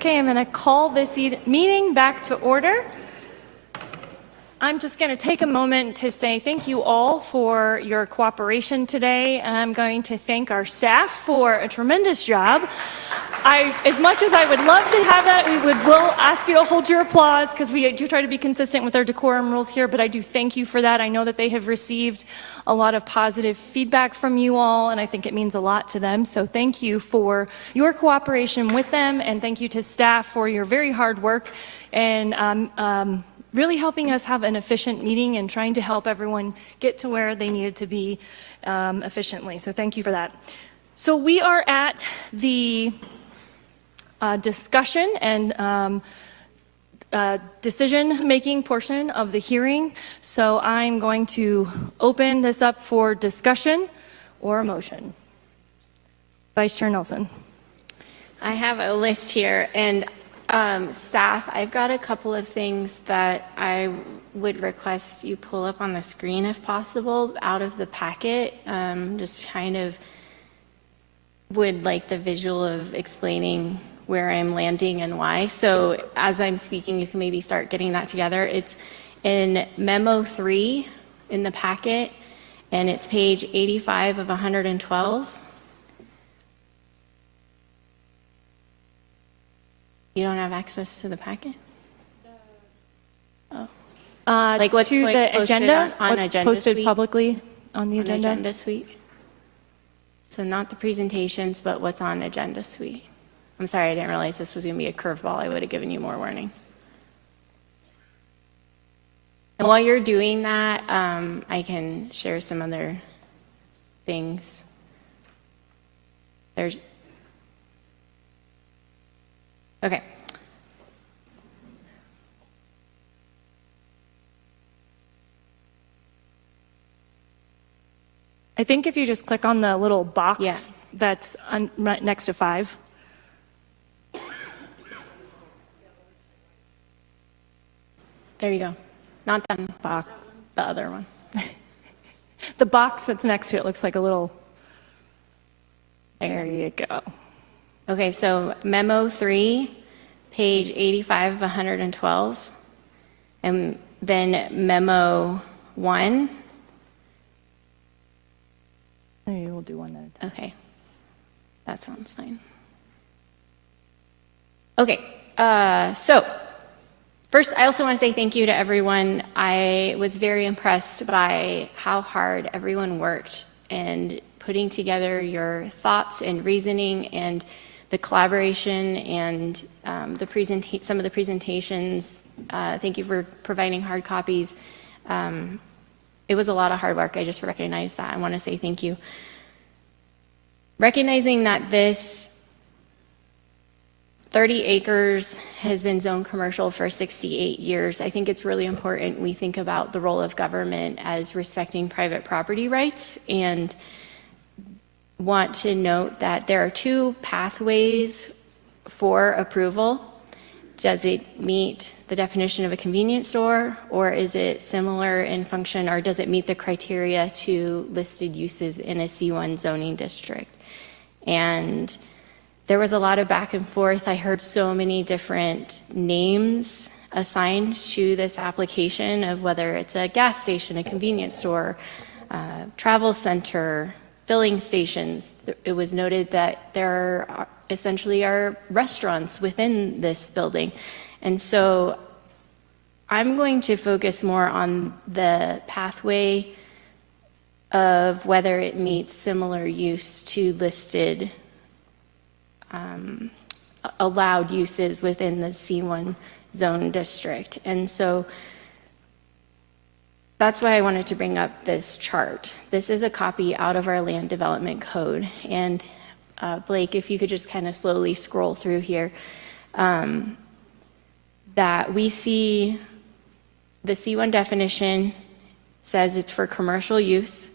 Okay, I'm going to call this meeting back to order. I'm just going to take a moment to say thank you all for your cooperation today. And I'm going to thank our staff for a tremendous job. As much as I would love to have that, will ask you to hold your applause because we do try to be consistent with our decorum rules here, but I do thank you for that. I know that they have received a lot of positive feedback from you all, and I think it means a lot to them. So thank you for your cooperation with them, and thank you to staff for your very hard work and really helping us have an efficient meeting and trying to help everyone get to where they needed to be efficiently. So thank you for that. So we are at the discussion and decision-making portion of the hearing. So I'm going to open this up for discussion or a motion. Vice Chair Nelson. I have a list here, and staff, I've got a couple of things that I would request you pull up on the screen if possible out of the packet. Just kind of would like the visual of explaining where I'm landing and why. So as I'm speaking, you can maybe start getting that together. It's in Memo 3 in the packet, and it's page 85 of 112. You don't have access to the packet? Oh. Like what's to the posted agenda, on Agenda posted Suite? publicly on the agenda. Agenda Suite. So not the presentations, but what's on Agenda Suite. I'm sorry, I didn't realize this was going to be a curveball. I would have given you more warning. And while you're doing that, I can share some other things. Okay. I think if you just click on the little box Yeah. that's right next to 5. There you go. Not that box, the other one. The box that's next to it looks like a little, there you go. Okay, so Memo 3, page 85 of 112, and then Memo 1. Maybe we'll do one at a time. Okay, that sounds fine. Okay, so first, I also want to say thank you to everyone. I was very impressed by how hard everyone worked and putting together your thoughts and reasoning and the collaboration and some of the presentations. Thank you for providing hard copies. It was a lot of hard work. I just recognize that. I want to say thank you. Recognizing that this 30 acres has been zoned commercial for 68 years, I think it's really important we think about the role of government as respecting private property rights, and want to note that there are 2 pathways for approval. Does it meet the definition of a convenience store, or is it similar in function, or does it meet the criteria to listed uses in a C1 zoning district? And there was a lot of back and forth. I heard so many different names assigned to this application of whether it's a gas station, a convenience store, travel center, filling stations. It was noted that there essentially are restaurants within this building. And so I'm going to focus more on the pathway of whether it meets similar use to listed allowed uses within the C1 zone district. And so that's why I wanted to bring up this chart. This is a copy out of our land development code. And Blake, if you could just kind of slowly scroll through here, that we see the C1 definition says it's for commercial use.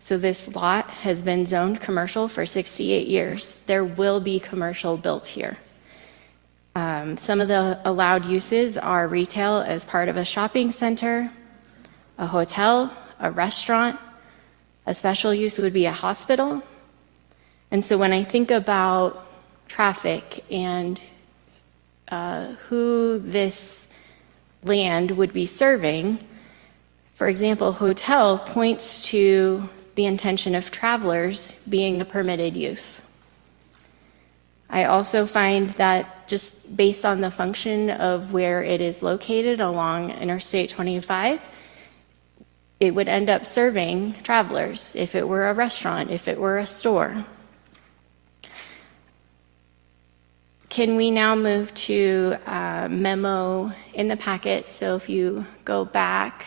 So this lot has been zoned commercial for 68 years. There will be commercial built here. Some of the allowed uses are retail as part of a shopping center, a hotel, a restaurant. A special use would be a hospital. And so when I think about traffic and who this land would be serving, for example, hotel points to the intention of travelers being a permitted use. I also find that just based on the function of where it is located along Interstate 25, it would end up serving travelers if it were a restaurant, if it were a store. Can we now move to a memo in the packet? So if you go back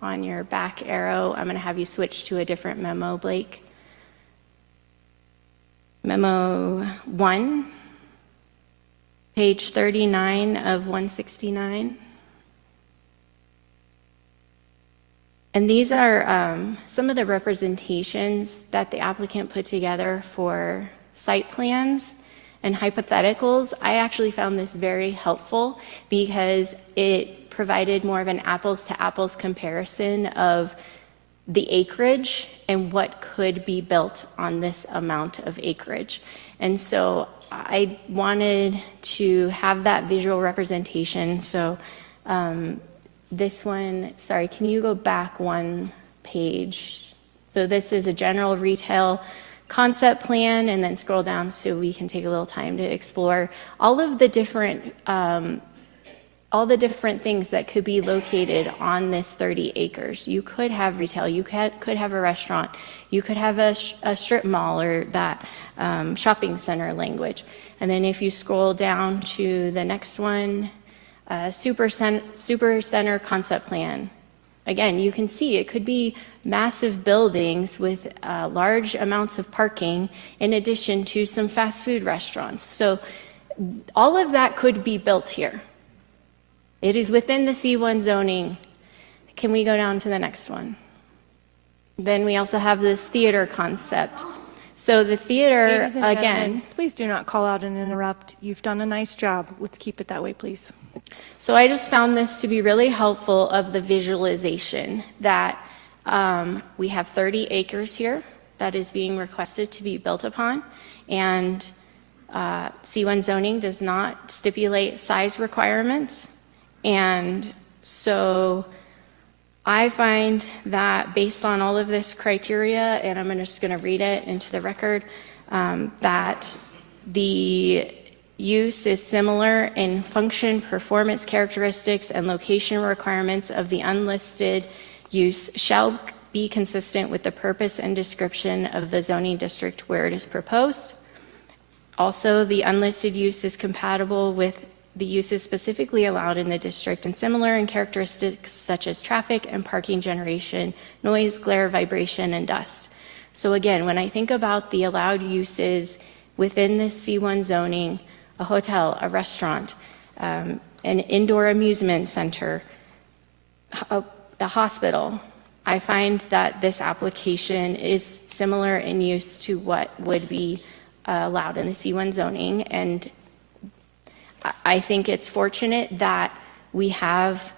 on your back arrow, I'm going to have you switch to a different memo, Blake. Memo 1, page 39 of 169. And these are some of the representations that the applicant put together for site plans and hypotheticals. I actually found this very helpful because it provided more of an apples to apples comparison of the acreage and what could be built on this amount of acreage. And so I wanted to have that visual representation. So this one, sorry, can you go back one page? So this is a general retail concept plan, and then scroll down so we can take a little time to explore all of the different things that could be located on this 30 acres. You could have retail, you could have a restaurant, you could have a strip mall or that shopping center language. And then if you scroll down to the next one, super center concept plan. Again, you can see it could be massive buildings with large amounts of parking in addition to some fast food restaurants. So all of that could be built here. It is within the C1 zoning. Can we go down to the next one? Then we also have this theater concept. So the theater, Ladies and again, gentlemen, please do not call out and interrupt. You've done a nice job. Let's keep it that way, please. so I just found this to be really helpful of the visualization that we have 30 acres here that is being requested to be built upon, and C1 zoning does not stipulate size requirements. And so I find that based on all of this criteria, and I'm just going to read it into the record, that the use is similar in function, performance characteristics, and location requirements of the unlisted use shall be consistent with the purpose and description of the zoning district where it is proposed. Also, the unlisted use is compatible with the uses specifically allowed in the district and similar in characteristics such as traffic and parking generation, noise, glare, vibration, and dust. So again, when I think about the allowed uses within this C1 zoning, a hotel, a restaurant, an indoor amusement center, a hospital, I find that this application is similar in use to what would be allowed in the C1 zoning. And I think it's fortunate that we have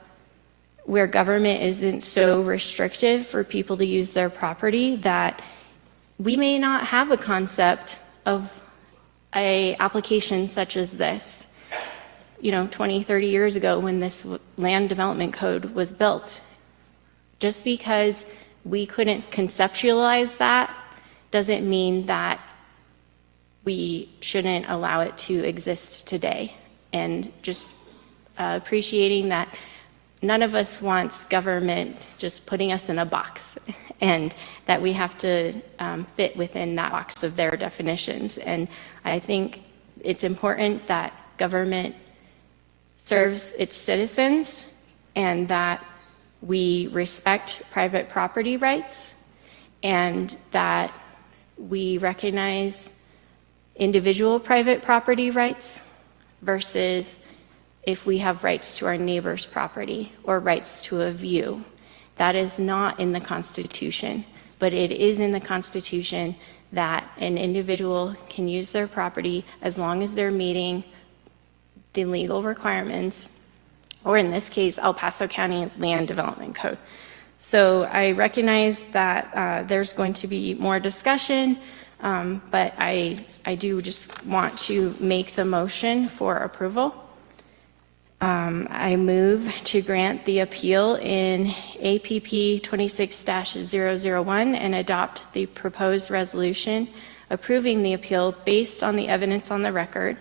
where government isn't so restrictive for people to use their property, that we may not have a concept of a application such as this, 20, 30 years ago when this land development code was built. Just because we couldn't conceptualize that doesn't mean that we shouldn't allow it to exist today. And just appreciating that none of us wants government just putting us in a box, and that we have to fit within that box of their definitions. And I think it's important that government serves its citizens and that we respect private property rights, and that we recognize individual private property rights versus if we have rights to our neighbor's property or rights to a view. That is not in the Constitution, but it is in the Constitution that an individual can use their property as long as they're meeting the legal requirements, or in this case, El Paso County Land Development Code. So I recognize that there's going to be more discussion, but I do just want to make the motion for approval. I move to grant the appeal in APP 26-001 and adopt the proposed resolution approving the appeal based on the evidence on the record.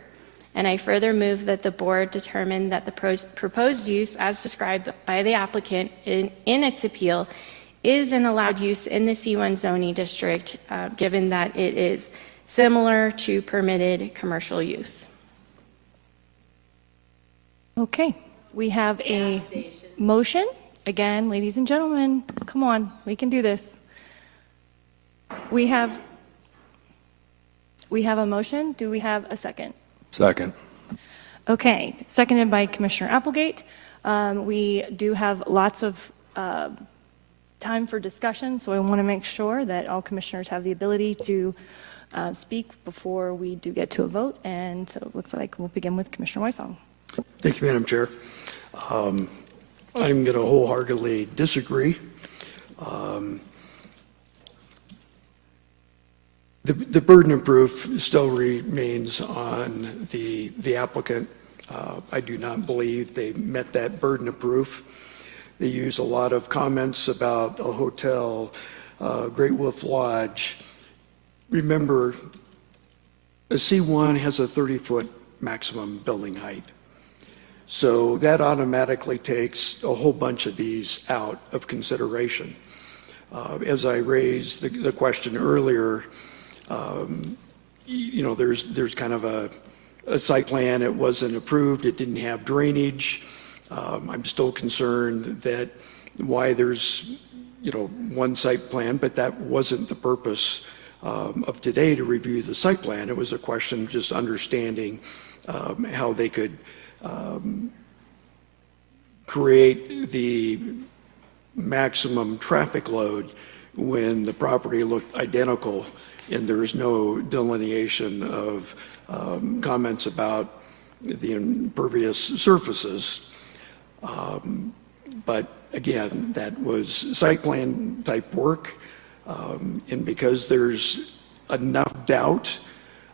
And I further move that the board determine that the proposed use as described by the applicant in its appeal is an allowed use in the C1 zoning district, given that it is similar to permitted commercial use. Okay, we have a motion. Again, ladies and gentlemen, come on, we can do this. We have a motion. Do we have a second? Second. Okay, seconded by Commissioner Applegate. We do have lots of time for discussion, so I want to make sure that all commissioners have the ability to speak before we do get to a vote. And so it looks like we'll begin with Commissioner Weissong. Thank you, Madam Chair. I'm going to wholeheartedly disagree. The burden of proof still remains on the applicant. I do not believe they met that burden of proof. They use a lot of comments about a hotel, Great Wolf Lodge. Remember, a C1 has a 30-foot maximum building height. So that automatically takes a whole bunch of these out of consideration. As I raised the question earlier, you know, there's kind of a site plan. It wasn't approved. It didn't have drainage. I'm still concerned that why there's, you know, one site plan, but that wasn't the purpose of today to review the site plan. It was a question of just understanding how they could create the maximum traffic load when the property looked identical and there's no delineation of comments about the impervious surfaces. But again, that was site plan type work. And because there's enough doubt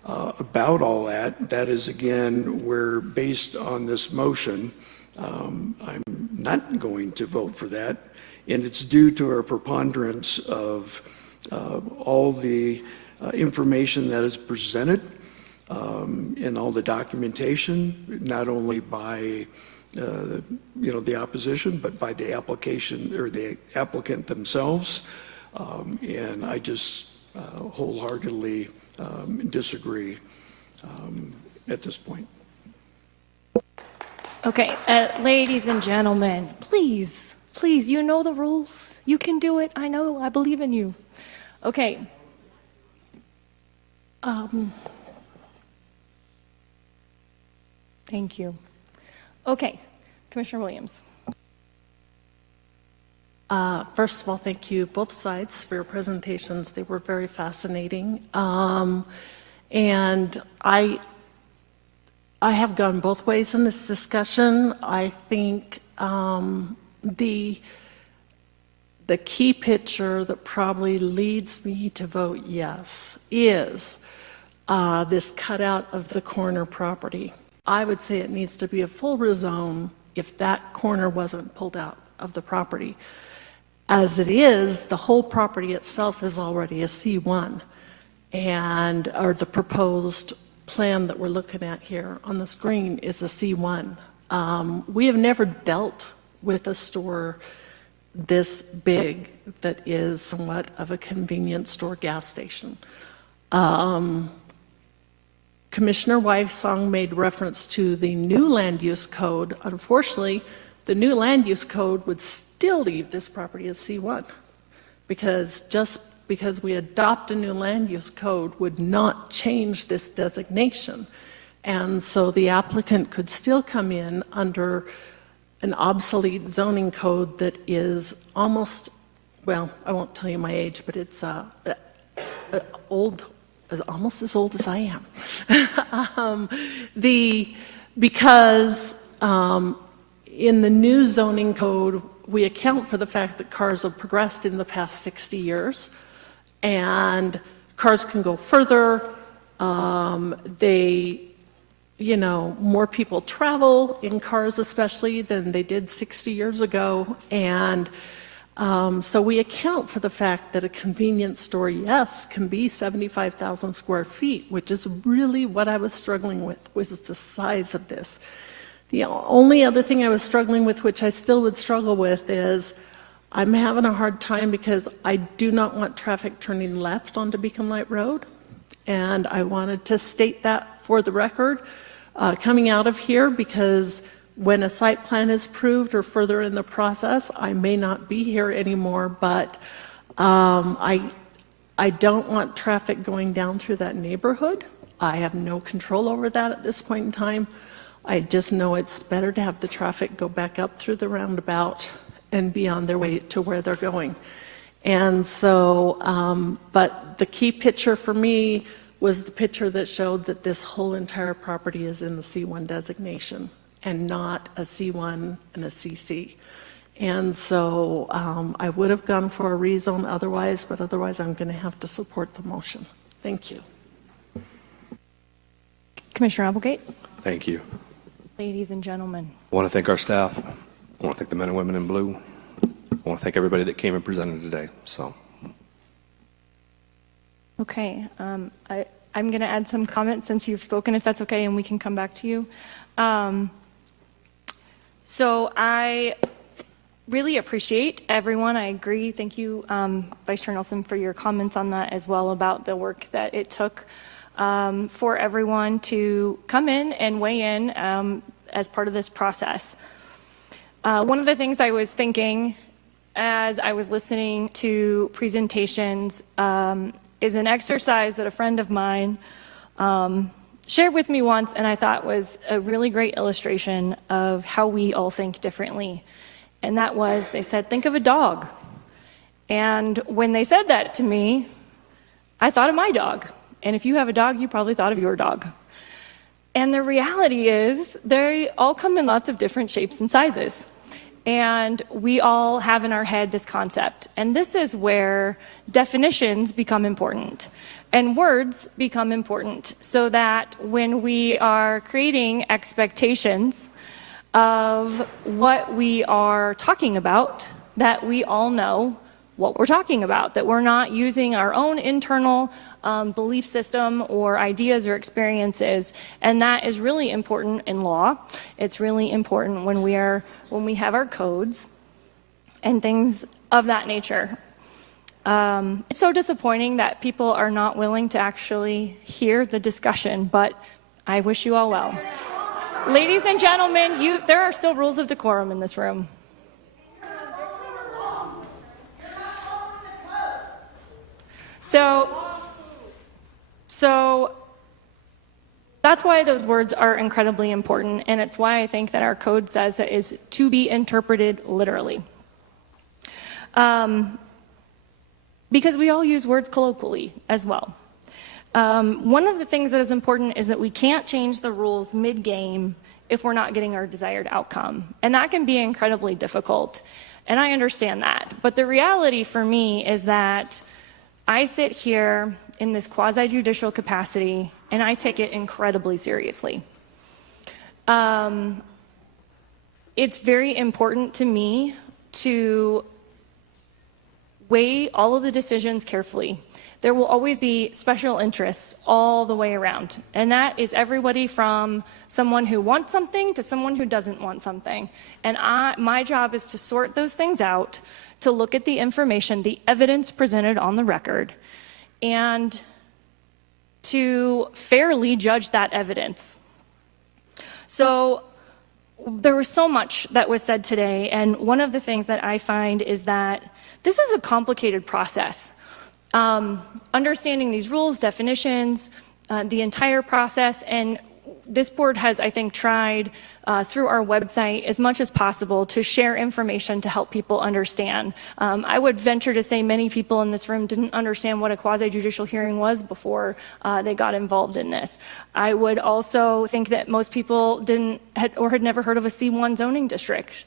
about all that, that is again where, based on this motion, I'm not going to vote for that. And it's due to a preponderance of all the information that is presented and all the documentation, not only by you know, the opposition, but by the application or the applicant themselves. And I just wholeheartedly disagree at this point. Okay, ladies and gentlemen, please, you know the rules. You can do it. I know. I believe in you. Okay. Thank you. Okay, Commissioner Williams. First of all, thank you, both sides, for your presentations. They were very fascinating. And I have gone both ways in this discussion. I think the key picture that probably leads me to vote yes is this cutout of the corner property. I would say it needs to be a full rezone if that corner wasn't pulled out of the property. As it is, the whole property itself is already a C1, or the proposed plan that we're looking at here on the screen is a C1. We have never dealt with a store this big that is somewhat of a convenience store gas station. Commissioner Weissong made reference to the new land use code. Unfortunately, the new land use code would still leave this property as C1, because just because we adopt a new land use code would not change this designation. And so the applicant could still come in under an obsolete zoning code that is almost, well, I won't tell you my age, but it's almost as old as I am. Because in the new zoning code, we account for the fact that cars have progressed in the past 60 years, and cars can go further. you know, more people travel in cars especially than they did 60 years ago. And so we account for the fact that a convenience store, yes, can be 75,000 square feet, which is really what I was struggling with, was the size of this. The only other thing I was struggling with, which I still would struggle with, is I'm having a hard time because I do not want traffic turning left onto Beacon Light Road. And I wanted to state that for the record coming out of here, because when a site plan is approved or further in the process, I may not be here anymore, but I don't want traffic going down through that neighborhood. I have no control over that at this point in time. I just know it's better to have the traffic go back up through the roundabout and be on their way to where they're going. And so, but the key picture for me was the picture that showed that this whole entire property is in the C1 designation and not a C1 and a CC. And so I would have gone for a rezone otherwise, but otherwise I'm going to have to support the motion. Thank you. Commissioner Applegate? Thank you. Ladies and gentlemen. I want to thank our staff. I want to thank the men and women in blue. I want to thank everybody that came and presented today. So, Okay, I'm going to add some comments since you've spoken, if that's okay, and we can come back to you. So I really appreciate everyone. I agree. Thank you, Vice Chair Nelson, for your comments on that as well, about the work that it took for everyone to come in and weigh in as part of this process. One of the things I was thinking as I was listening to presentations is an exercise that a friend of mine shared with me once, and I thought was a really great illustration of how we all think differently. And that was, they said, think of a dog. And when they said that to me, I thought of my dog. And if you have a dog, you probably thought of your dog. And the reality is, they all come in lots of different shapes and sizes. And we all have in our head this concept. And this is where definitions become important and words become important, so that when we are creating expectations of what we are talking about, that we all know what we're talking about, that we're not using our own internal belief system or ideas or experiences. And that is really important in law. It's really important when we have our codes and things of that nature. It's so disappointing that people are not willing to actually hear the discussion, but I wish you all well. Ladies and gentlemen, there are still rules of decorum in this room. So that's why those words are incredibly important, and it's why I think that our code says it is to be interpreted literally. Because we all use words colloquially as well. One of the things that is important is that we can't change the rules mid-game if we're not getting our desired outcome. And that can be incredibly difficult, and I understand that. But the reality for me is that I sit here in this quasi-judicial capacity, and I take it incredibly seriously. It's very important to me to weigh all of the decisions carefully. There will always be special interests all the way around, and that is everybody from someone who wants something to someone who doesn't want something. And my job is to sort those things out, to look at the information, the evidence presented on the record, and to fairly judge that evidence. So there was so much that was said today, and one of the things that I find is that this is a complicated process. Understanding these rules, definitions, the entire process, and this board has, I think, tried through our website as much as possible to share information to help people understand. I would venture to say many people in this room didn't understand what a quasi-judicial hearing was before they got involved in this. I would also think that most people had never heard of a C1 zoning district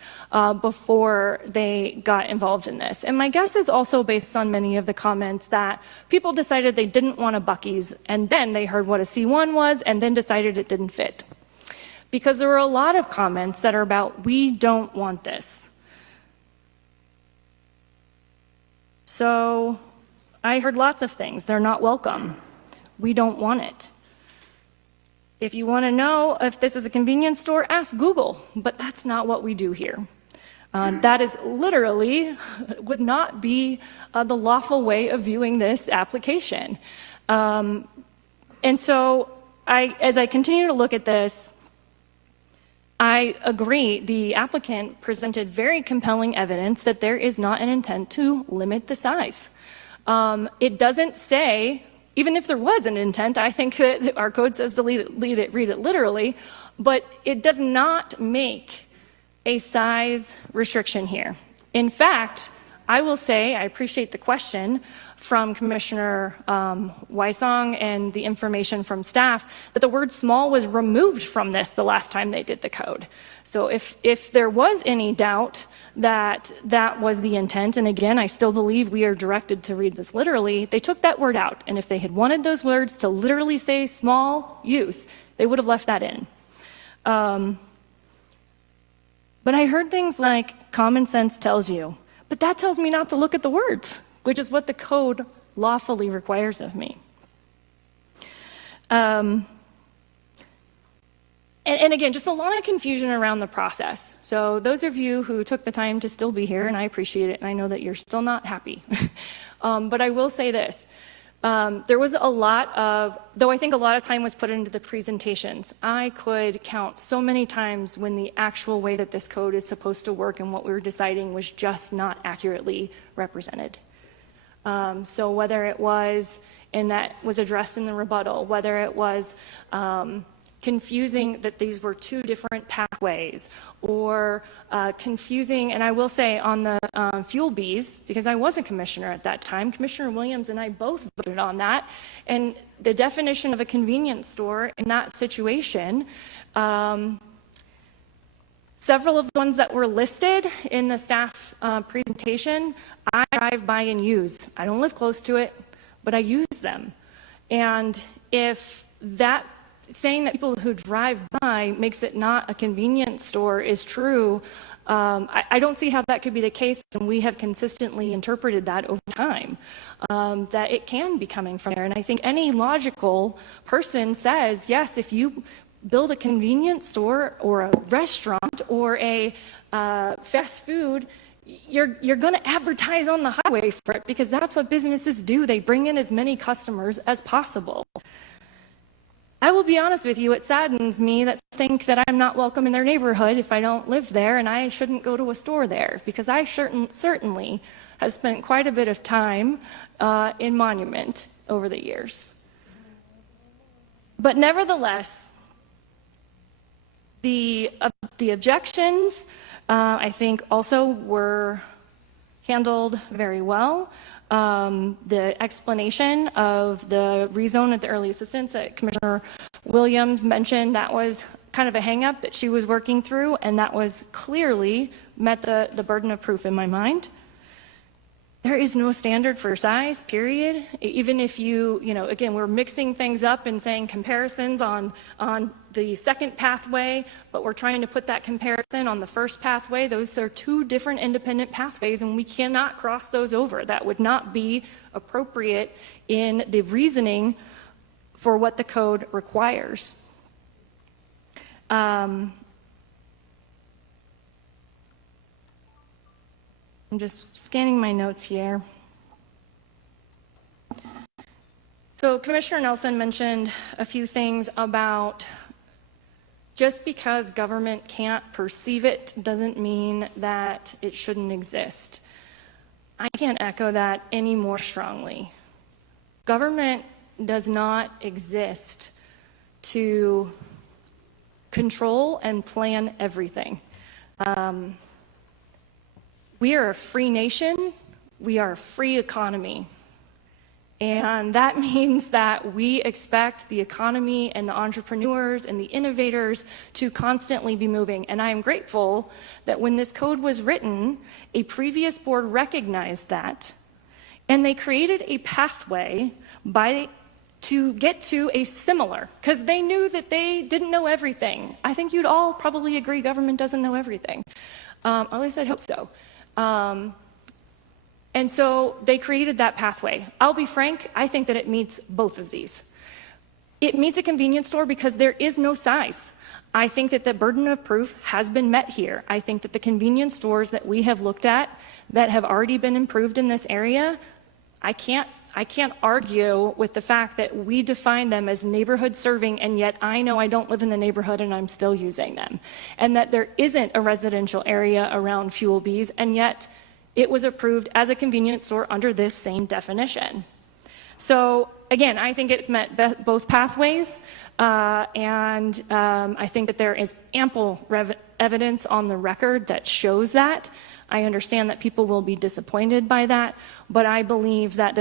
before they got involved in this. And my guess is also based on many of the comments that people decided they didn't want a Buc-ee's, and then they heard what a C1 was, and then decided it didn't fit. because there were a lot of comments that are about, we don't want this. So I heard lots of things. They're not welcome. We don't want it. If you want to know if this is a convenience store, ask Google, but that's not what we do here. That is literally, would not be the lawful way of viewing this application. And so as I continue to look at this, I agree, the applicant presented very compelling evidence that there is not an intent to limit the size. It doesn't say, even if there was an intent, I think that our code says to read it literally, but it does not make a size restriction here. In fact, I will say, I appreciate the question from Commissioner Wysong and the information from staff that the word small was removed from this the last time they did the code. So if there was any doubt that that was the intent, and again, I still believe we are directed to read this literally, they took that word out. And if they had wanted those words to literally say small use, they would have left that in. But I heard things like common sense tells you, but that tells me not to look at the words, which is what the code lawfully requires of me. And again, just a lot of confusion around the process. So those of you who took the time to still be here, and I appreciate it, and I know that you're still not happy, but I will say this. There was a lot of, though I think a lot of time was put into the presentations, I could count so many times when the actual way that this code is supposed to work and what we were deciding was just not accurately represented. So whether it was, and that was addressed in the rebuttal, whether it was confusing that these were two different pathways, or confusing, and I will say on the fuel bees, because I was a commissioner at that time, Commissioner Williams and I both voted on that, and the definition of a convenience store in that situation, several of the ones that were listed in the staff presentation, I drive by and use. I don't live close to it, but I use them. And if that saying that people who drive by makes it not a convenience store is true, I don't see how that could be the case, and we have consistently interpreted that over time, that it can be coming from there. And I think any logical person says, yes, if you build a convenience store or a restaurant or a fast food, you're going to advertise on the highway for it, because that's what businesses do. They bring in as many customers as possible. I will be honest with you, it saddens me that think that I'm not welcome in their neighborhood if I don't live there, and I shouldn't go to a store there, because I certainly have spent quite a bit of time in Monument over the years. But nevertheless, the objections, I think, also were handled very well. The explanation of the rezone at the early assistance that Commissioner Williams mentioned, that was kind of a hang-up that she was working through, and that was clearly met the burden of proof in my mind. There is no standard for size, period. Even if you know, again, we're mixing things up and saying comparisons on the second pathway, but we're trying to put that comparison on the first pathway. Those are two different independent pathways, and we cannot cross those over. That would not be appropriate in the reasoning for what the code requires. I'm just scanning my notes here. So Commissioner Nelson mentioned a few things about just because government can't perceive it doesn't mean that it shouldn't exist. I can't echo that any more strongly. Government does not exist to control and plan everything. We are a free nation, we are a free economy, and that means that we expect the economy and the entrepreneurs and the innovators to constantly be moving. And I am grateful that when this code was written, a previous board recognized that, and they created a pathway to get to a similar, because they knew that they didn't know everything. I think you'd all probably agree government doesn't know everything. At least I'd hope so. And so they created that pathway. I'll be frank, I think that it meets both of these. It meets a convenience store because there is no size. I think that the burden of proof has been met here. I think that the convenience stores that we have looked at that have already been improved in this area, I can't argue with the fact that we define them as neighborhood serving, and yet I know I don't live in the neighborhood and I'm still using them. And that there isn't a residential area around Fuel Bees, and yet it was approved as a convenience store under this same definition. So again, I think it's met both pathways, and I think that there is ample evidence on the record that shows that. I understand that people will be disappointed by that, but I believe that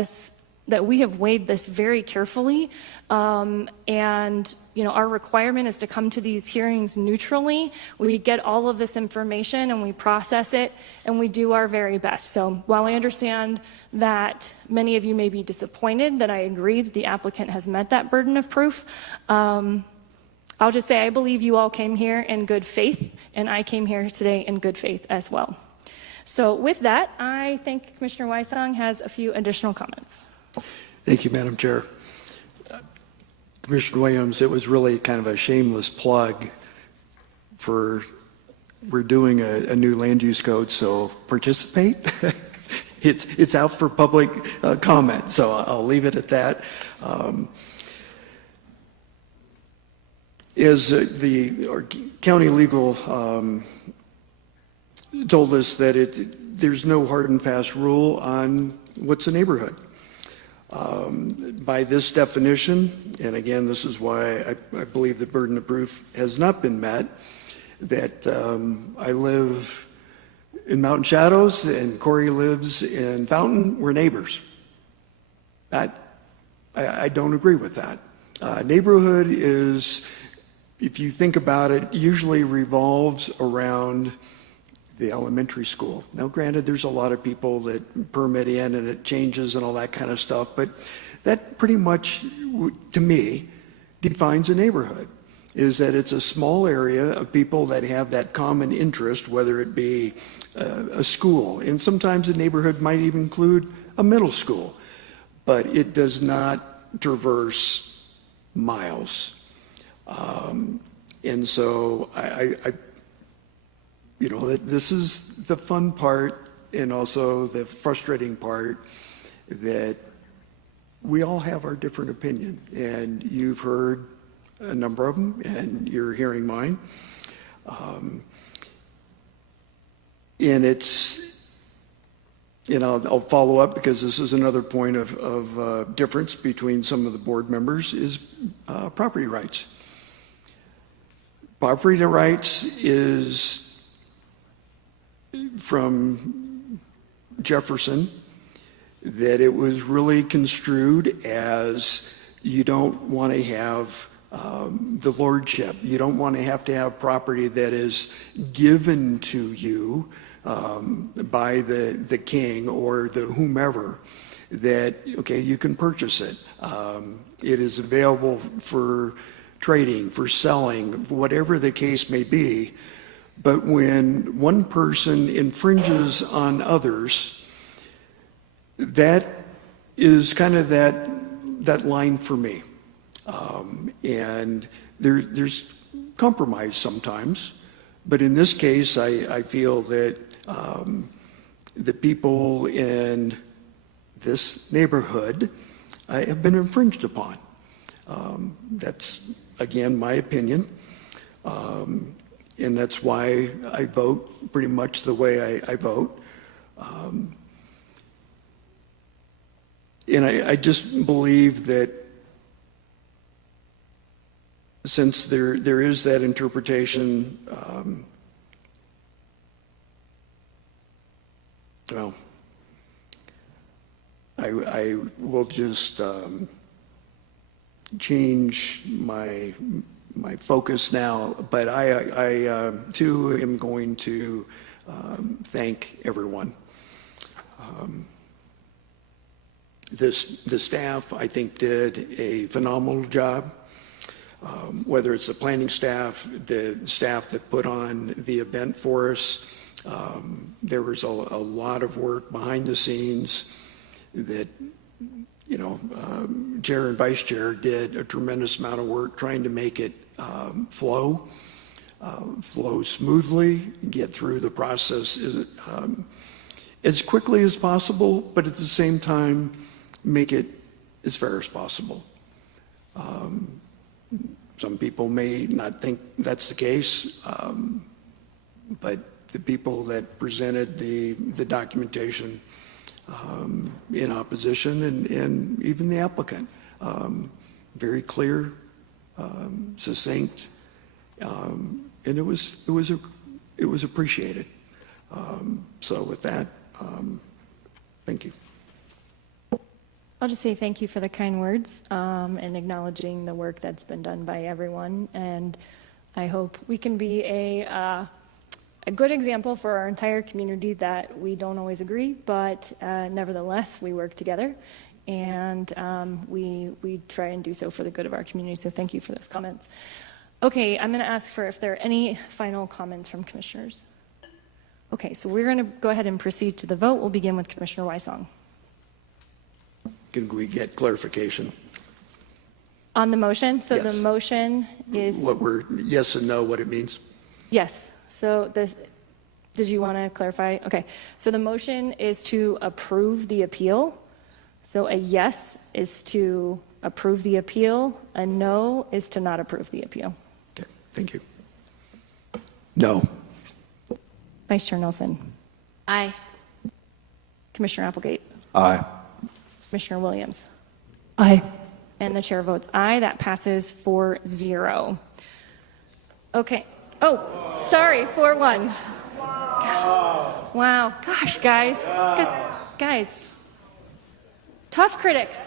that we have weighed this very carefully, and our requirement is to come to these hearings neutrally. We get all of this information and we process it and we do our very best. So while I understand that many of you may be disappointed that I agree that the applicant has met that burden of proof, I'll just say I believe you all came here in good faith, and I came here today in good faith as well. So with that, I think Commissioner Wysong has a few additional comments. Thank you, Madam Chair. Commissioner Williams, it was really kind of a shameless plug for, we're doing a new land use code, so participate. It's out for public comment, so I'll leave it at that. As our county legal told us that there's no hard and fast rule on what's a neighborhood. By this definition, and again, this is why I believe the burden of proof has not been met, that I live in Mountain Shadows and Corey lives in Fountain, we're neighbors. I don't agree with that. Neighborhood is, if you think about it, usually revolves around the elementary school. Now, granted, there's a lot of people that permit in and it changes and all that kind of stuff, but that pretty much, to me, defines a neighborhood, is that it's a small area of people that have that common interest, whether it be a school, and sometimes a neighborhood might even include a middle school, but it does not traverse miles. And so this is the fun part and also the frustrating part, that we all have our different opinion, and you've heard a number of them and you're hearing mine. And I'll follow up because this is another point of difference between some of the board members, is property rights. Property rights is from Jefferson, that it was really construed as you don't want to have the lordship. You don't want to have property that is given to you by the king or the whomever, that, okay, you can purchase it. It is available for trading, for selling, whatever the case may be. But when one person infringes on others, that is kind of that line for me. And there's compromise sometimes, but in this case, I feel that the people in this neighborhood have been infringed upon. That's, again, my opinion. And that's why I vote pretty much the way I vote. And I just believe that since there is that interpretation, well, I will just change my focus now, but I too am going to thank everyone. The staff, I think, did a phenomenal job. Whether it's the planning staff, the staff that put on the event for us, there was a lot of work behind the scenes that, Chair and Vice Chair did a tremendous amount of work trying to make it flow smoothly, get through the process as quickly as possible, but at the same time, make it as fair as possible. Some people may not think that's the case, but the people that presented the documentation in opposition and even the applicant, very clear, succinct, and it was appreciated. So with that, thank you. I'll just say thank you for the kind words and acknowledging the work that's been done by everyone. And I hope we can be a good example for our entire community that we don't always agree, but nevertheless, we work together. And we try and do so for the good of our community. So thank you for those comments. Okay, I'm going to ask for if there are any final comments from commissioners. Okay, so we're going to go ahead and proceed to the vote. We'll begin with Commissioner Wysong. Can we get clarification? On the motion, so Yes. the motion is, What we're, yes and no, what it means? yes, so this, did you want to clarify? Okay, so the motion is to approve the appeal. So a yes is to approve the appeal, a no is to not approve the appeal. Okay, thank you. No. Vice Chair Nelson, Aye. Commissioner Applegate, Aye. Commissioner Williams, Aye. and the chair votes aye. That passes 4-0. Okay. Oh, sorry, 4-1. Wow. Gosh, guys. Guys. Tough critics.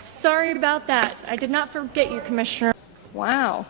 Sorry about that. I did not forget you, Commissioner. Wow.